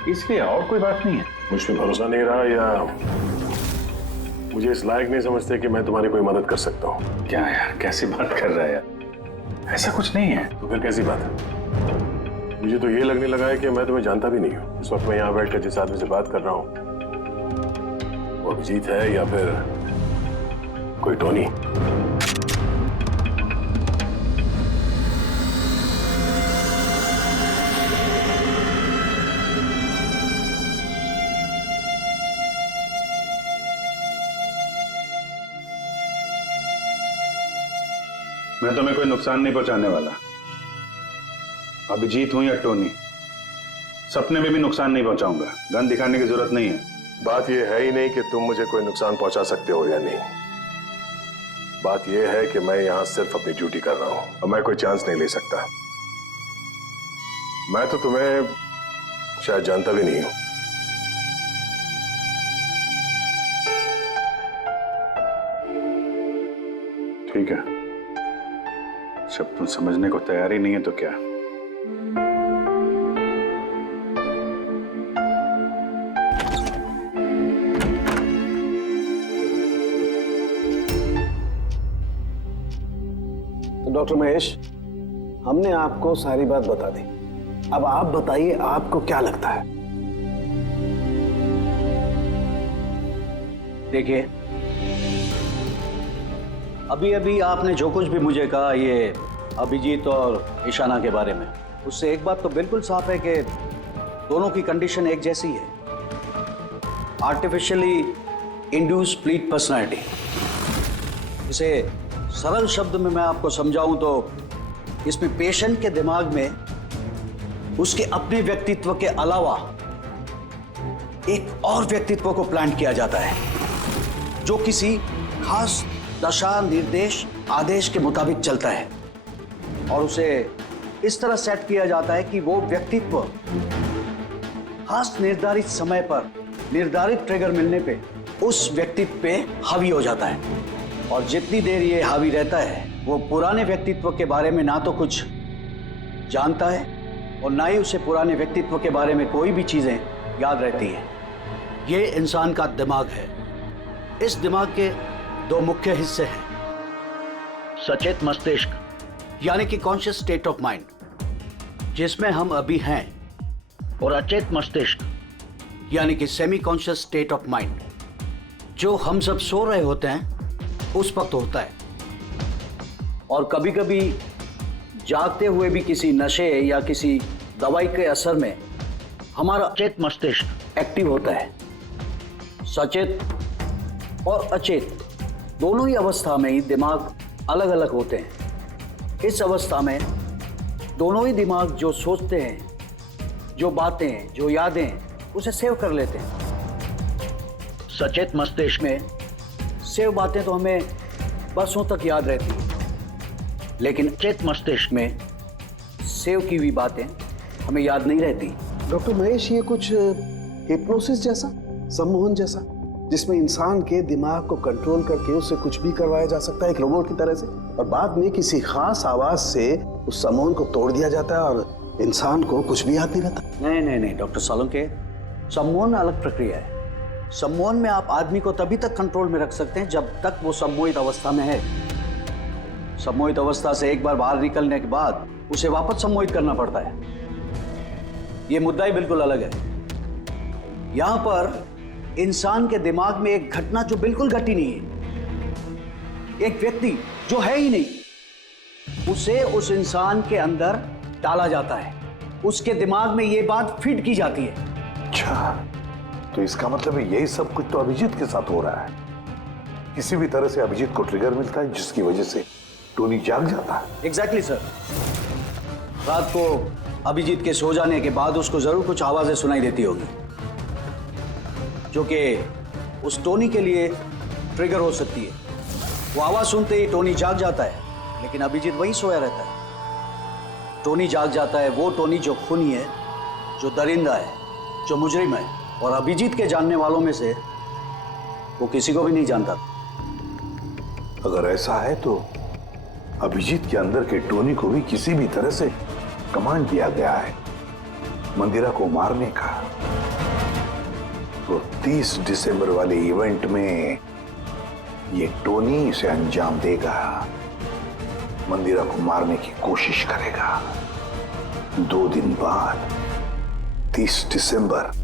इसलिए, और कोई बात नहीं है। मुझ पे भरोसा नहीं रहा या मुझे इस लायक नहीं समझते कि मैं तुम्हारी कोई मदद कर सकता हूँ? क्या यार, कैसी बात कर रहा है यार? ऐसा कुछ नहीं है। तो फिर कैसी बात है? मुझे तो ये लगने लगा है कि मैं तुम्हें जानता भी नहीं हूँ। इस वक्त मैं यहाँ बैठकर जिस आदमी से बात कर रहा हूँ वो अभिजीत है या फिर कोई टोनी। मैं तुम्हें कोई नुकसान नहीं पहुंचाने वाला। अभिजीत हूं या टोनी, सपने में भी नुकसान नहीं पहुंचाऊंगा। गन दिखाने की जरूरत नहीं है। बात यह है ही नहीं कि तुम मुझे कोई नुकसान पहुंचा सकते हो या नहीं। बात यह है कि मैं यहां सिर्फ अपनी ड्यूटी कर रहा हूं और मैं कोई चांस नहीं ले सकता। मैं तो तुम्हें शायद जानता भी नहीं हूं। ठीक है, जब तुम समझने को तैयार ही नहीं है तो क्या। तो डॉक्टर महेश, हमने आपको सारी बात बता दी। अब आप बताइए, आपको क्या लगता है? देखिए, अभी अभी आपने जो कुछ भी मुझे कहा ये अभिजीत और ईशाना के बारे में, उससे एक बात तो बिल्कुल साफ है कि दोनों की कंडीशन एक जैसी है। Artificially induce split personality. इसे सरल शब्द में मैं आपको समझाऊं तो इसमें पेशेंट के दिमाग में उसके अपने व्यक्तित्व के अलावा एक और व्यक्तित्व को प्लांट किया जाता है जो किसी खास दशा, निर्देश, आदेश के मुताबिक चलता है और उसे इस तरह सेट किया जाता है कि वो व्यक्तित्व खास निर्धारित समय पर निर्धारित ट्रिगर मिलने पे उस व्यक्तित्व पे हावी हो जाता है। और जितनी देर ये हावी रहता है वो पुराने व्यक्तित्व के बारे में ना तो कुछ जानता है और ना ही उसे पुराने व्यक्तित्व के बारे में कोई भी चीजें याद रहती हैं। ये इंसान का दिमाग है। इस दिमाग के दो मुख्य हिस्से हैं, सचेत मस्तिष्क यानी कि कॉन्शियस स्टेट ऑफ माइंड, जिसमें हम अभी हैं, और अचेत मस्तिष्क यानी कि semi conscious state of mind, जो हम सब सो रहे होते हैं उस वक्त होता है। और कभी कभी जागते हुए भी किसी नशे या किसी दवाई के असर में हमारा अचेत मस्तिष्क एक्टिव होता है। सचेत और अचेत दोनों ही अवस्था में ही दिमाग अलग अलग होते हैं। इस अवस्था में दोनों ही दिमाग जो सोचते हैं, जो बातें, जो यादें, उसे सेव कर लेते हैं। सचेत मस्तिष्क में सेव बातें तो हमें बरसों तक याद रहती हैं, लेकिन अचेत मस्तिष्क में सेव की हुई बातें हमें याद नहीं रहती। डॉक्टर महेश, ये कुछ हिप्नोसिस जैसा, सम्मोहन जैसा, जिसमें इंसान के दिमाग को कंट्रोल करके उससे कुछ भी करवाया जा सकता है एक रोबोट की तरह से, और बाद में किसी खास आवाज से उस सम्मोहन को तोड़ दिया जाता है और इंसान को कुछ भी याद नहीं रहता। नहीं डॉक्टर सोलंकी, सम्मोहन अलग प्रक्रिया है। सम्मोहन में आप आदमी को तभी तक कंट्रोल में रख सकते हैं जब तक वो सम्मोहित अवस्था में है। सम्मोहित अवस्था से एक बार बाहर निकलने के बाद उसे वापस सम्मोहित करना पड़ता है। ये मुद्दा ही बिल्कुल अलग है। यहां पर इंसान के दिमाग में एक घटना जो बिल्कुल घटी नहीं है, एक व्यक्ति जो है ही नहीं, उसे उस इंसान के अंदर डाला जाता है। उसके दिमाग में ये बात फिट की जाती है। अच्छा, तो इसका मतलब है यही सब कुछ तो अभिजीत के साथ हो रहा है। किसी भी तरह से अभिजीत को ट्रिगर मिलता है जिसकी वजह से टोनी जाग जाता है। Exactly sir. रात को अभिजीत के सो जाने के बाद उसको जरूर कुछ आवाजें सुनाई देती होगी, जो कि उस टोनी के लिए ट्रिगर हो सकती है। वो आवाज सुनते ही टोनी जाग जाता है, लेकिन अभिजीत वहीं सोया रहता है। टोनी जाग जाता है वो टोनी जो खूनी है, जो दरिंदा है, जो मुजरिम है, और अभिजीत के जानने वालों में से वो किसी को भी नहीं जानता। अगर ऐसा है तो अभिजीत के अंदर के टोनी को भी किसी भी तरह से कमांड दिया गया है मंदिरा को मारने का। तो 30 दिसंबर वाले इवेंट में ये टोनी इसे अंजाम देगा, मंदिरा को मारने की कोशिश करेगा। 2 दिन बाद 30 दिसंबर।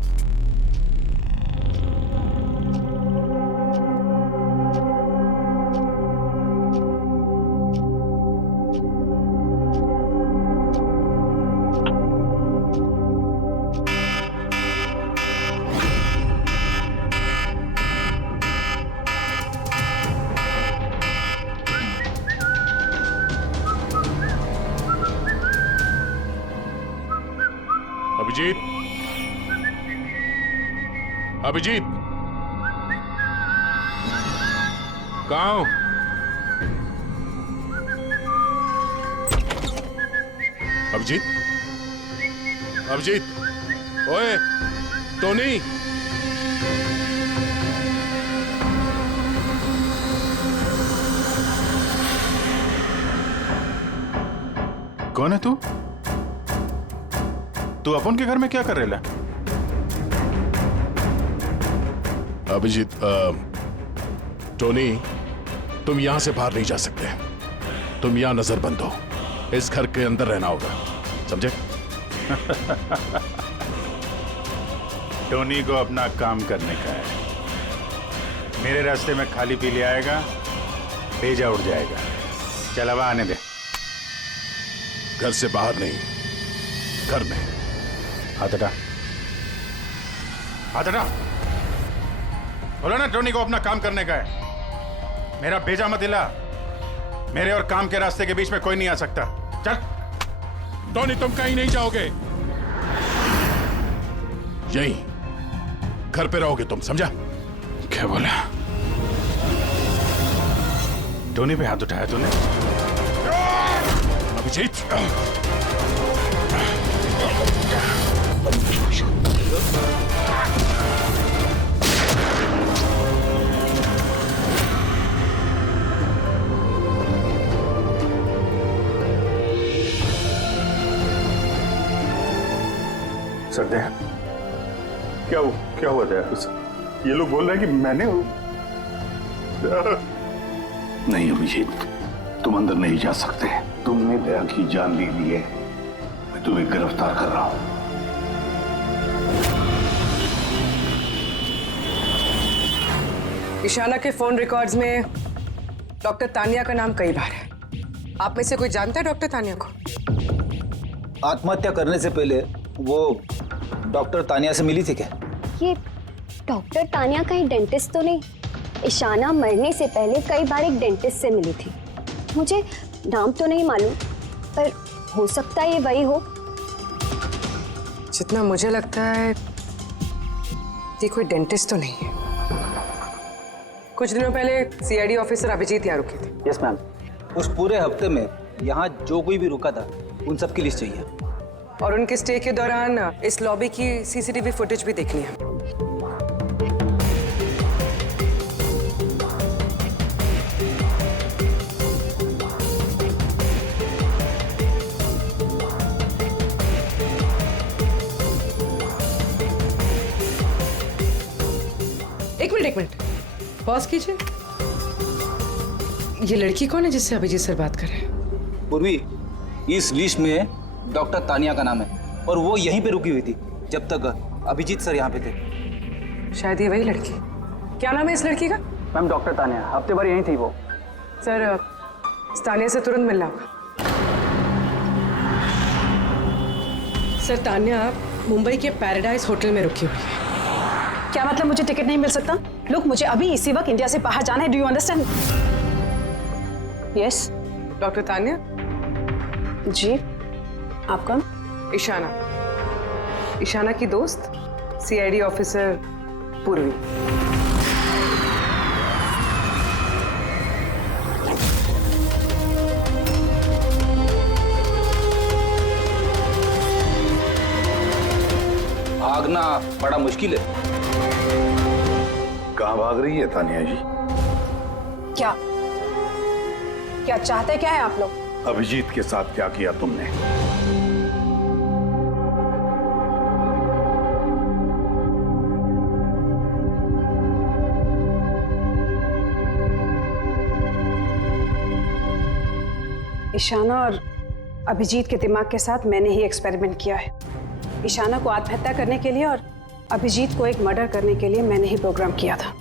अभिजीत, अभिजीत, कहाँ हो? अभिजीत, अभिजीत, ओए, टोनी। कौन है तू? तू अपन के घर में क्या कर रहे? अभिजीत, टोनी, तुम यहां से बाहर नहीं जा सकते। तुम यहां नजरबंद हो। इस घर के अंदर रहना होगा, समझे? टोनी को अपना काम करने का है। मेरे रास्ते में खाली पीली आएगा, भेजा उड़ जाएगा। चल अब आने दे। घर से बाहर नहीं, घर में। हाथ हटा, हाथ हटा। बोलो ना, टोनी को अपना काम करने का है। मेरा भेजा मत हिला। मेरे और काम के रास्ते के बीच में कोई नहीं आ सकता। चल। टोनी, तुम कहीं नहीं जाओगे, यहीं घर पे रहोगे तुम, समझा? क्या बोला? टोनी पे हाथ उठाया तूने? अभिजीत, सकते हैं क्या हुआ दया कुछ? ये लोग बोल रहे हैं कि मैंने नहीं अभिजीत, तुम अंदर नहीं जा सकते। तुमने दया की जान ले ली है, मैं तुम्हें गिरफ्तार कर रहा हूं। ईशाना के फोन रिकॉर्ड्स में डॉक्टर तानिया का नाम कई बार है। आप में से कोई जानता है डॉक्टर तानिया को? आत्महत्या करने से पहले वो डॉक्टर तानिया से मिली थी क्या? ये डॉक्टर तानिया कहीं डेंटिस्ट तो नहीं? ईशाना मरने से पहले कई बार एक डेंटिस्ट से मिली थी। मुझे नाम तो नहीं मालूम, पर हो सकता है ये वही हो। जितना मुझे लगता है ये कोई डेंटिस्ट तो नहीं है। कुछ दिनों पहले सीआईडी ऑफिसर अभिजीत यहाँ रुके थे। Yes ma'am. उस पूरे हफ्ते में यहाँ जो कोई भी रुका था उन सब की लिस्ट चाहिए, और उनके स्टे के दौरान इस लॉबी की सीसीटीवी फुटेज भी देखनी है। एक मिनट पॉज कीजिए। ये लड़की कौन है जिससे अभिजीत सर बात कर रहे हैं? पूर्वी, इस लिस्ट में डॉक्टर तानिया का नाम है और वो यहीं पे रुकी हुई थी जब तक अभिजीत सर यहाँ पे थे। शायद ये वही लड़की। क्या नाम है इस लड़की का? मैम डॉक्टर तानिया, हफ्ते भर यहीं थी वो। सर तानिया से तुरंत मिलना होगा। सर तानिया मुंबई के पैराडाइज होटल में रुकी हुई है। क्या मतलब मुझे टिकट नहीं मिल सकता? लुक, मुझे अभी इसी वक्त इंडिया से बाहर जाना है। Do you understand? Yes. Doctor Tania? जी, आप कौन? ईशाना, ईशाना की दोस्त, सीआईडी ऑफिसर पूर्वी। भागना बड़ा मुश्किल है। कहाँ भाग रही है तानिया जी? क्या चाहते क्या है आप लोग? अभिजीत के साथ क्या किया तुमने? ईशाना और अभिजीत के दिमाग के साथ मैंने ही एक्सपेरिमेंट किया है। ईशाना को आत्महत्या करने के लिए और अभिजीत को एक मर्डर करने के लिए मैंने ही प्रोग्राम किया था।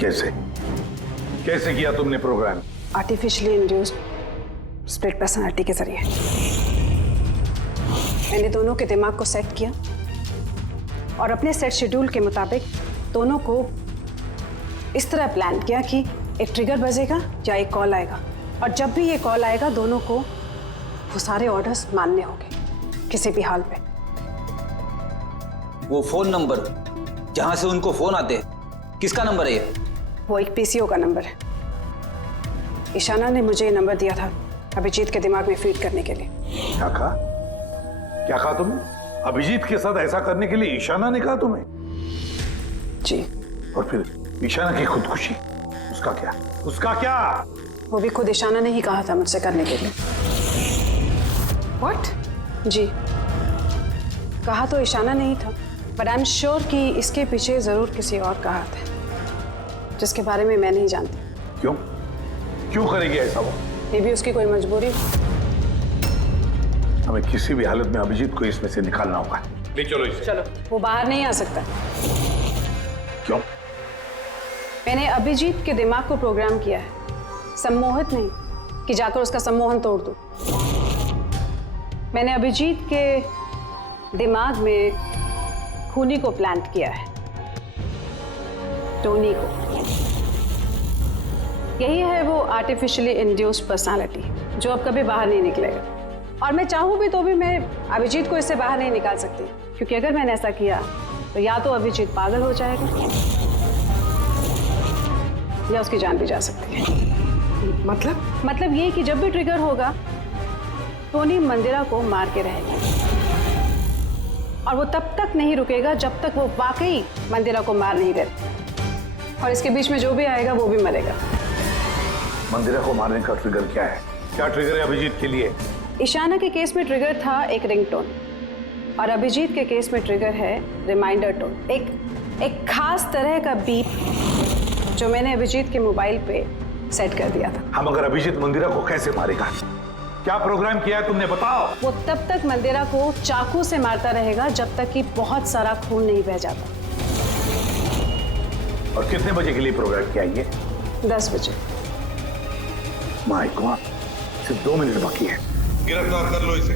कैसे किया तुमने program? Artificially induced split personality के जरिए मैंने दोनों के दिमाग को सेट किया और अपने सेट शेड्यूल के मुताबिक दोनों को इस तरह प्लान किया कि एक ट्रिगर बजेगा या एक कॉल आएगा, और जब भी ये कॉल आएगा दोनों को वो सारे ऑर्डर्स मानने होंगे किसी भी हाल पे। वो फोन नंबर जहां से उनको फोन आते हैं, किसका नंबर है ये? वो एक पीसीओ का नंबर है। ईशाना ने मुझे ये नंबर दिया था अभिजीत के दिमाग में फीड करने के लिए। क्या कहा तुमने? अभिजीत के साथ ऐसा करने के लिए ईशाना ने कहा तुम्हें? जी। और फिर ईशाना की खुदकुशी, उसका क्या? वो भी खुद ईशाना ने ही कहा था मुझसे करने के लिए। What? जी, कहा तो ईशाना ने ही था, बट आई एम श्योर कि इसके पीछे जरूर किसी और का हाथ है जिसके बारे में मैं नहीं जानती। क्यों करेगी ऐसा वो? ये भी उसकी कोई मजबूरी। हमें किसी भी हालत में अभिजीत को इसमें से निकालना होगा। ले चलो इसे। चलो। वो बाहर नहीं आ सकता। क्यों? मैंने अभिजीत के दिमाग को प्रोग्राम किया है, सम्मोहित नहीं कि जाकर उसका सम्मोहन तोड़ दूं। मैंने अभिजीत के दिमाग में खूनी को प्लांट किया है, टोनी को। यही है वो आर्टिफिशियली इंड्यूस्ड पर्सनालिटी जो अब कभी बाहर नहीं निकलेगा। और मैं चाहूँ भी तो भी मैं अभिजीत को इससे बाहर नहीं निकाल सकती, क्योंकि अगर मैंने ऐसा किया तो या तो अभिजीत पागल हो जाएगा या उसकी जान भी जा सकती है। मतलब ये कि जब भी ट्रिगर होगा टोनी मंदिरा को मार के रहेगा। और वो तब तक नहीं रुकेगा जब तक वो वाकई मंदिरा को मार नहीं देता। और इसके बीच में जो भी आएगा वो भी मरेगा। मंदिरा को मारने का ट्रिगर क्या है? क्या ट्रिगर है अभिजीत के लिए? ईशाना के केस में ट्रिगर था एक रिंगटोन और अभिजीत के केस में ट्रिगर है रिमाइंडर टोन। एक खास तरह का बीप जो मैंने अभिजीत के मोबाइल पे सेट कर दिया था। हम अगर अभिजीत मंदिरा को कैसे मारेगा? क्या प्रोग्राम किया है तुमने, बताओ। वो तब तक मंदिरा को चाकू से मारता रहेगा जब तक कि बहुत सारा खून नहीं बह जाता। और कितने बजे के लिए प्रोग्राम किया ये? 10 बजे। माय गॉड, सिर्फ 2 मिनट बाकी है। गिरफ्तार कर लो इसे।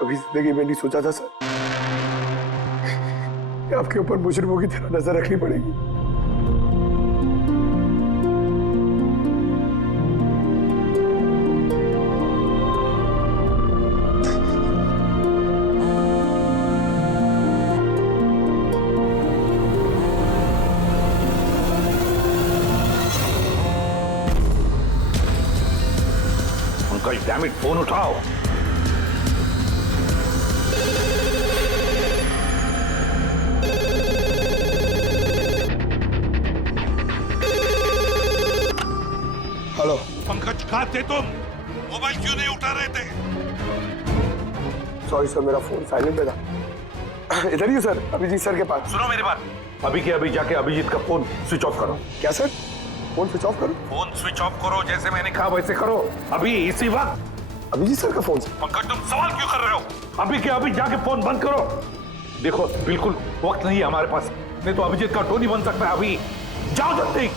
कभी जिंदगी में नहीं सोचा था सर कि आपके ऊपर मुजरिमों की तरह नजर रखनी पड़ेगी। अंकल डैम इट, फोन उठाओ। हेलो पंकज, कहाँ थे तुम? मोबाइल क्यों नहीं उठा रहे थे? सॉरी सर, मेरा फोन साइलेंट पे था। इधर ही हूँ सर, अभिजीत सर के पास। सुनो मेरी बात, अभी के अभी जाके अभिजीत का फोन स्विच ऑफ करो। क्या सर? फोन स्विच ऑफ करो? फोन स्विच ऑफ करो, जैसे मैंने कहा वैसे करो, अभी इसी वक्त। अभिजीत सर का फोन सर। पंकज तुम सवाल क्यों कर रहे हो? अभी के अभी जाके फोन बंद करो। देखो बिल्कुल वक्त नहीं है हमारे पास, नहीं तो अभिजीत का टोनी बन सकता है। अभी जाओ जल्दी।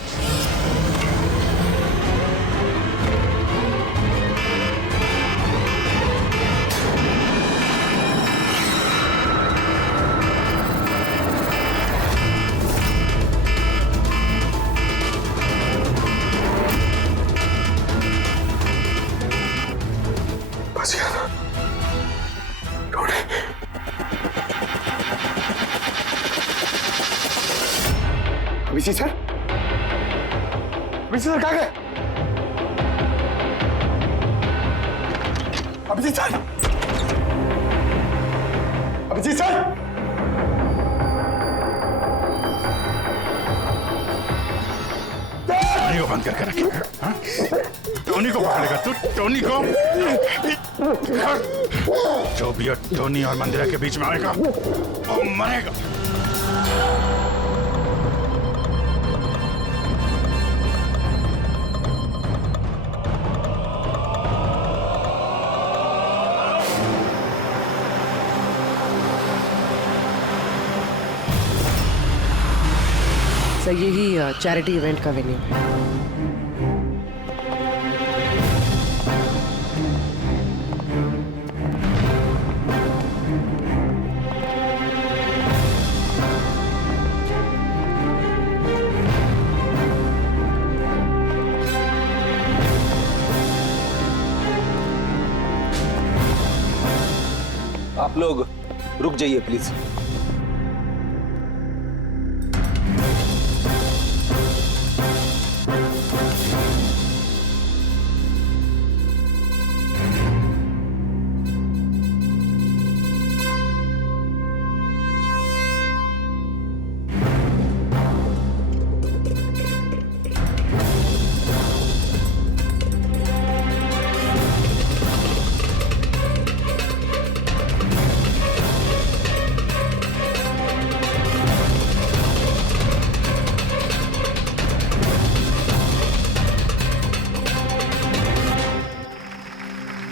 बस गया ना Tony. Abhijit sir, Abhijit sir कहाँ गए? Abhijit sir, Abhijit sir, Tony को बंद करके रखे। हाँ? टोनी को पकड़ेगा तू? टोनी को? जो भी टोनी और मंदिरा के बीच में आएगा वो मरेगा। सर यही चैरिटी इवेंट का वेन्यू है। आप लोग रुक जाइए please.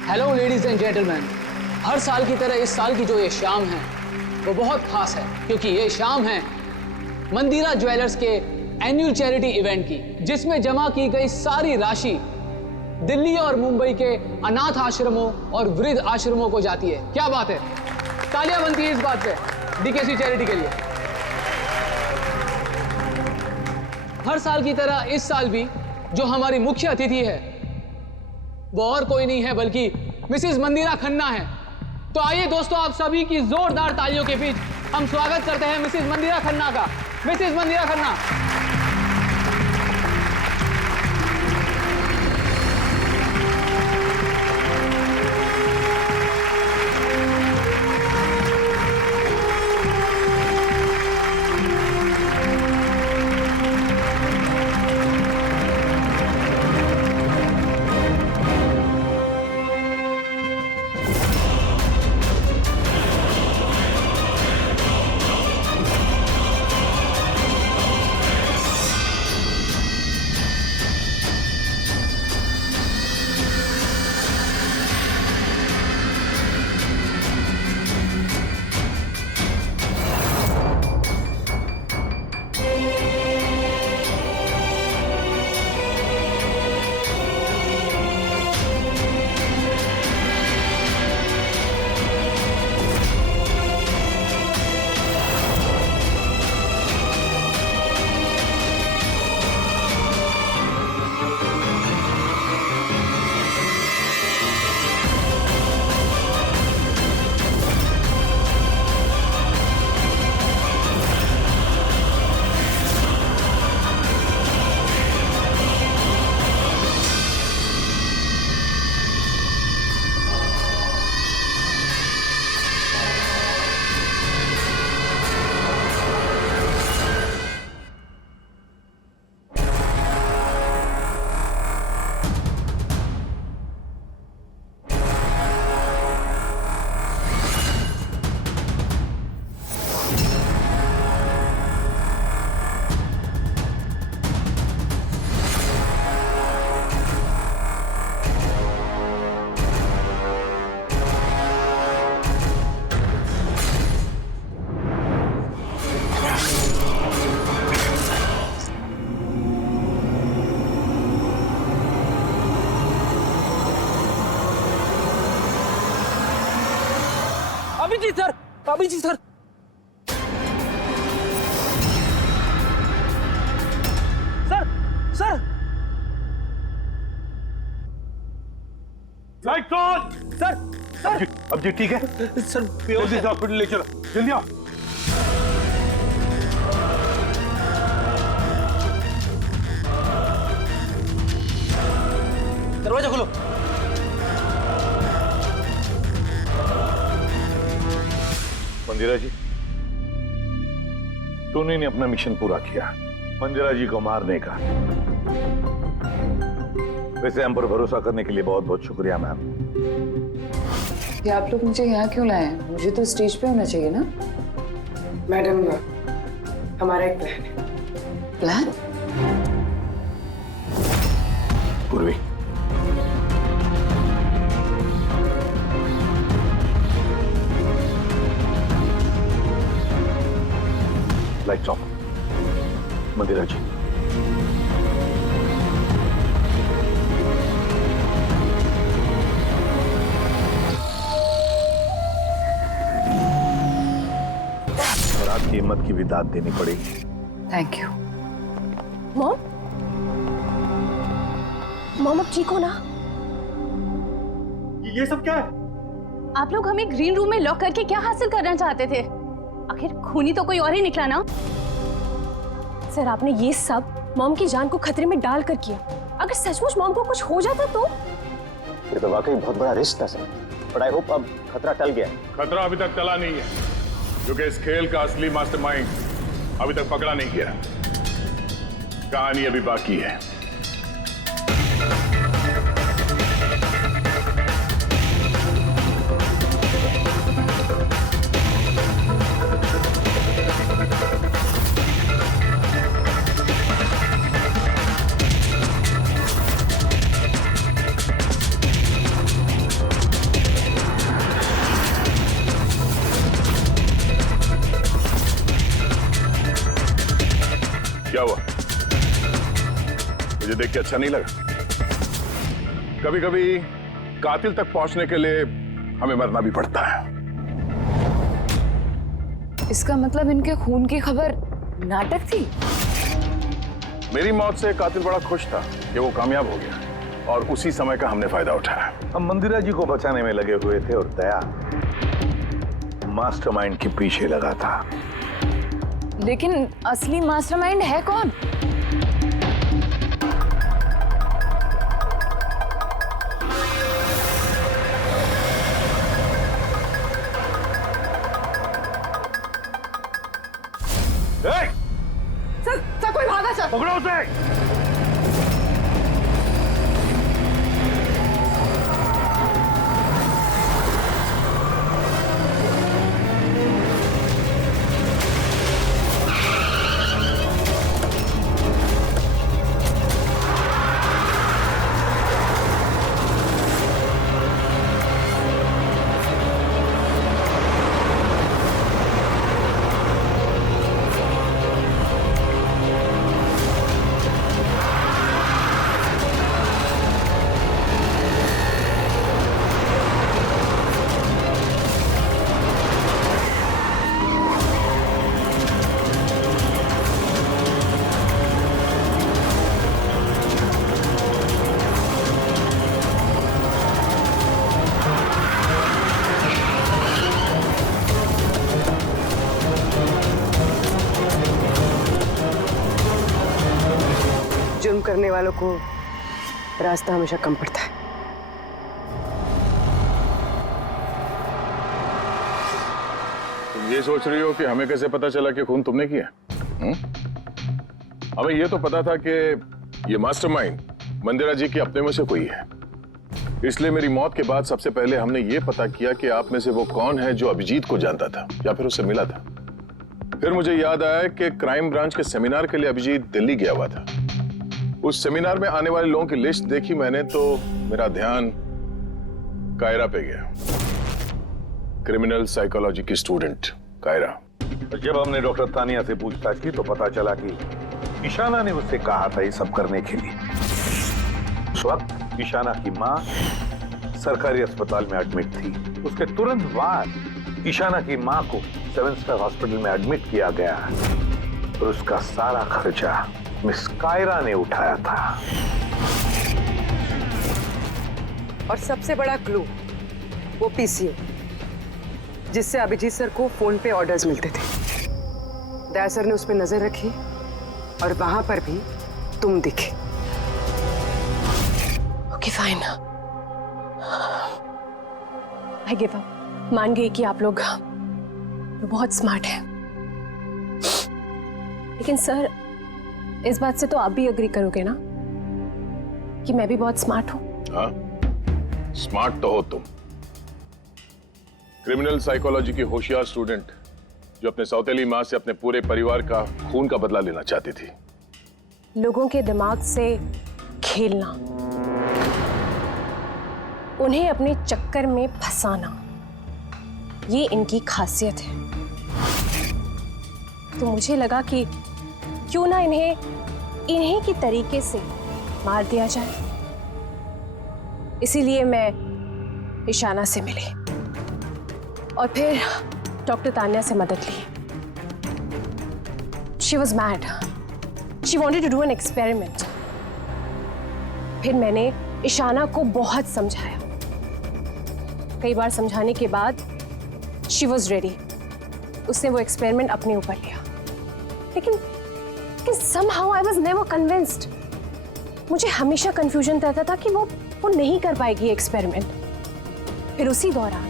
Hello ladies and gentleman, हर साल की तरह इस साल की जो ये शाम है वो बहुत खास है, क्योंकि ये शाम है मंदिरा ज्वेलर्स के एनुअल चैरिटी इवेंट की, जिसमें जमा की गई सारी राशि दिल्ली और मुंबई के अनाथ आश्रमों और वृद्ध आश्रमों को जाती है। क्या बात है, तालियां बनती है इस बात पे डीकेसी चैरिटी के लिए। हर साल की तरह इस साल भी जो हमारी मुख्य अतिथि है वो और कोई नहीं है बल्कि मिसेस मंदिरा खन्ना है। तो आइए दोस्तों, आप सभी की जोरदार तालियों के बीच हम स्वागत करते हैं मिसेस मंदिरा खन्ना का। Mrs Mandira Khanna. Abhijit sir. Sir sir light on. Sir sir अब जी ठीक है सर, जल्दी से हॉस्पिटल ले चलो, जल्दी आओ। दरवाजा खोलो। मंदिरा जी, टोनी ने अपना मिशन पूरा किया, मंदिरा जी को मारने का। वैसे हम पर भरोसा करने के लिए बहुत बहुत शुक्रिया मैम। ये आप लोग मुझे यहाँ क्यों लाए हैं? मुझे तो स्टेज पे होना चाहिए ना। मैडम, हमारा एक प्लान है। प्लान? पूर्वी, लाइट्स ऑफ। मंदिरा जी, और आपकी हिम्मत की भी दाद देनी पड़ेगी। Thank you. मॉम, मॉम अब ठीक हो ना? ये सब क्या है? आप लोग हमें ग्रीन रूम में लॉक करके क्या हासिल करना चाहते थे? आखिर खूनी तो कोई और ही निकला ना। सर, आपने ये सब मॉम की जान को खतरे में डालकर किया। अगर सचमुच मॉम को कुछ हो जाता तो? ये तो वाकई बहुत बड़ा रिस्क था सर, बट आई होप अब खतरा टल गया। खतरा अभी तक टला नहीं है, क्योंकि इस खेल का असली मास्टरमाइंड अभी तक पकड़ा नहीं गया। कहानी अभी बाकी है। क्या हुआ? मुझे देख के अच्छा नहीं लगा? कभी कभी कातिल तक पहुंचने के लिए हमें मरना भी पड़ता है। इसका मतलब इनके खून की खबर नाटक थी? मेरी मौत से कातिल बड़ा खुश था कि वो कामयाब हो गया, और उसी समय का हमने फायदा उठाया। हम मंदिरा जी को बचाने में लगे हुए थे, और दया मास्टरमाइंड के पीछे लगा था। लेकिन असली मास्टरमाइंड है कौन? सर कोई भागा सर। पकड़ो उसे। जुर्म करने वालों को रास्ता हमेशा कम पड़ता है। तुम ये सोच रही हो कि हमें कैसे पता चला कि खून तुमने किया? हमें ये तो पता था कि ये मास्टरमाइंड मंदिरा जी के अपने में से कोई है। इसलिए मेरी मौत के बाद सबसे पहले हमने ये पता किया कि आप में से वो कौन है जो अभिजीत को जानता था या फिर उससे मिला था। फिर मुझे याद आया कि क्राइम ब्रांच के सेमिनार के लिए अभिजीत दिल्ली गया हुआ था। उस सेमिनार में आने वाले लोगों की लिस्ट देखी मैंने तो मेरा ध्यान कायरा पे गया, क्रिमिनल साइकोलॉजी की स्टूडेंट कायरा। जब हमने डॉक्टर तानिया से पूछताछ की तो पता चला कि ईशाना ने उससे कहा था ये सब करने के लिए। उस वक्त ईशाना की मां सरकारी अस्पताल में एडमिट थी। उसके तुरंत बाद ईशाना की मां को 7 स्टार हॉस्पिटल में एडमिट किया गया और उसका सारा खर्चा मिस कायरा ने उठाया था। और सबसे बड़ा क्लू वो पीसीओ, जिससे अभिजीत सर को फोन पे ऑर्डर्स मिलते थे। दया सर ने उस पर नजर रखी और वहां पर भी तुम दिखे। Okay fine, I give up. मान गई कि आप लोग बहुत स्मार्ट हैं, लेकिन सर इस बात से तो आप भी एग्री करोगे ना कि मैं भी बहुत स्मार्ट हूं? हाँ, स्मार्ट तो हो तुम। क्रिमिनल साइकोलॉजी की होशियार स्टूडेंट जो अपने सौतेली मां से अपने पूरे परिवार का खून का बदला लेना चाहती थी। लोगों के दिमाग से खेलना, उन्हें अपने चक्कर में फंसाना, ये इनकी खासियत है। तो मुझे लगा कि क्यों ना इन्हें की तरीके से मार दिया जाए। इसीलिए मैं ईशाना से मिली और फिर डॉक्टर तान्या से मदद ली। She was mad. She wanted to do an experiment. फिर मैंने ईशाना को बहुत समझाया। कई बार समझाने के बाद She was ready. उसने वो एक्सपेरिमेंट अपने ऊपर लिया, लेकिन somehow I was never convinced. मुझे हमेशा कंफ्यूजन रहता था कि वो नहीं कर पाएगी एक्सपेरिमेंट। फिर उसी दौरान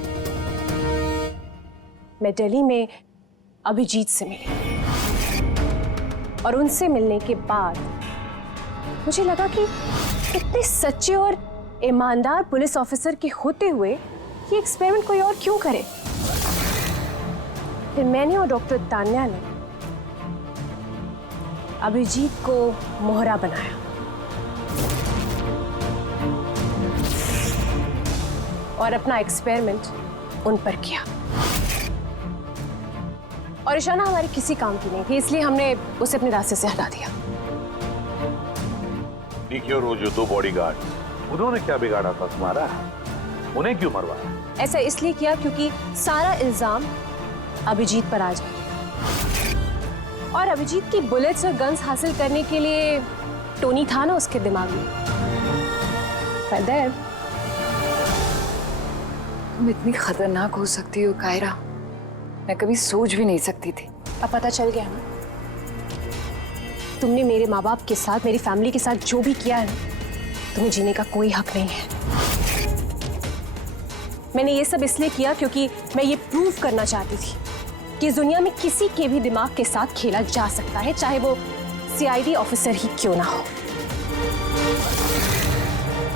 मैं दिल्ली में अभिजीत से मिली और उनसे मिलने के बाद मुझे लगा कि इतने सच्चे और ईमानदार पुलिस ऑफिसर के होते हुए ये एक्सपेरिमेंट कोई और क्यों करे। फिर मैंने और डॉक्टर तान्या ने अभिजीत को मोहरा बनाया और अपना एक्सपेरिमेंट उन पर किया। और ईशाना हमारे किसी काम की नहीं थी, इसलिए हमने उसे अपने रास्ते से हटा दिया। देखिए, और वो जो 2 बॉडीगार्ड, उन्होंने क्या बिगाड़ा था तुम्हारा? उन्हें क्यों मरवाया? ऐसा इसलिए किया क्योंकि सारा इल्जाम अभिजीत पर आ जाए और अभिजीत की बुलेट्स और गन्स हासिल करने के लिए टोनी था ना उसके दिमाग में। तुम इतनी खतरनाक हो सकती हो कायरा, मैं कभी सोच भी नहीं सकती थी। अब पता चल गया ना, तुमने मेरे माँ बाप के साथ, मेरी फैमिली के साथ जो भी किया है, तुम्हें जीने का कोई हक नहीं है। मैंने ये सब इसलिए किया क्योंकि मैं ये प्रूव करना चाहती थी कि इस दुनिया में किसी के भी दिमाग के साथ खेला जा सकता है, चाहे वो सीआईडी ऑफिसर ही क्यों ना हो।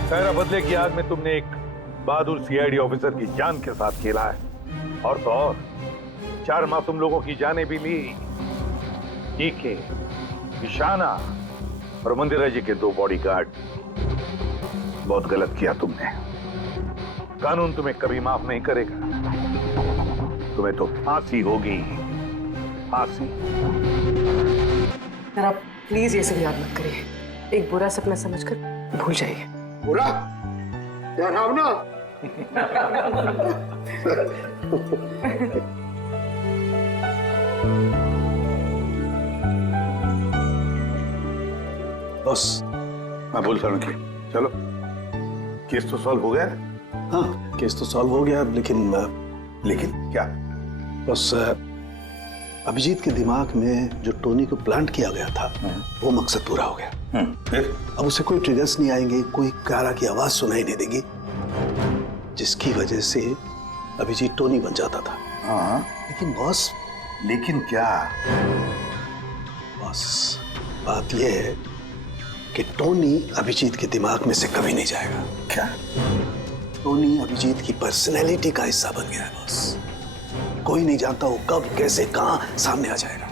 खैर, बदले की आग में तुमने एक बहादुर सीआईडी ऑफिसर की जान के साथ खेला है और तो और 4 मासूम लोगों की जानें भी ली। ठीक है, ईशाना और मंदिरा जी के 2 बॉडीगार्ड। बहुत गलत किया तुमने। कानून तुम्हें कभी माफ नहीं करेगा। तुम्हें तो फांसी होगी, फांसी। सर आप प्लीज ये सब याद मत करिए, एक बुरा सपना समझकर भूल जाइए। बुरा? डरावना? बस मैं बोलता हूँ कि चलो, केस तो सॉल्व हो गया। हाँ, केस तो सॉल्व हो गया, लेकिन क्या? बस अभिजीत के दिमाग में जो टोनी को प्लांट किया गया था वो मकसद पूरा हो गया। अब उसे कोई ट्रिगर्स नहीं आएंगे, कोई कारा की आवाज सुनाई नहीं देगी, जिसकी वजह से अभिजीत टोनी बन जाता था। हाँ, लेकिन बॉस, लेकिन क्या? बॉस, बात यह है कि टोनी अभिजीत के दिमाग में से कभी नहीं जाएगा। क्या? टोनी अभिजीत की पर्सनैलिटी का हिस्सा बन गया है बॉस। कोई नहीं जानता वो कब, कैसे, कहां सामने आ जाएगा।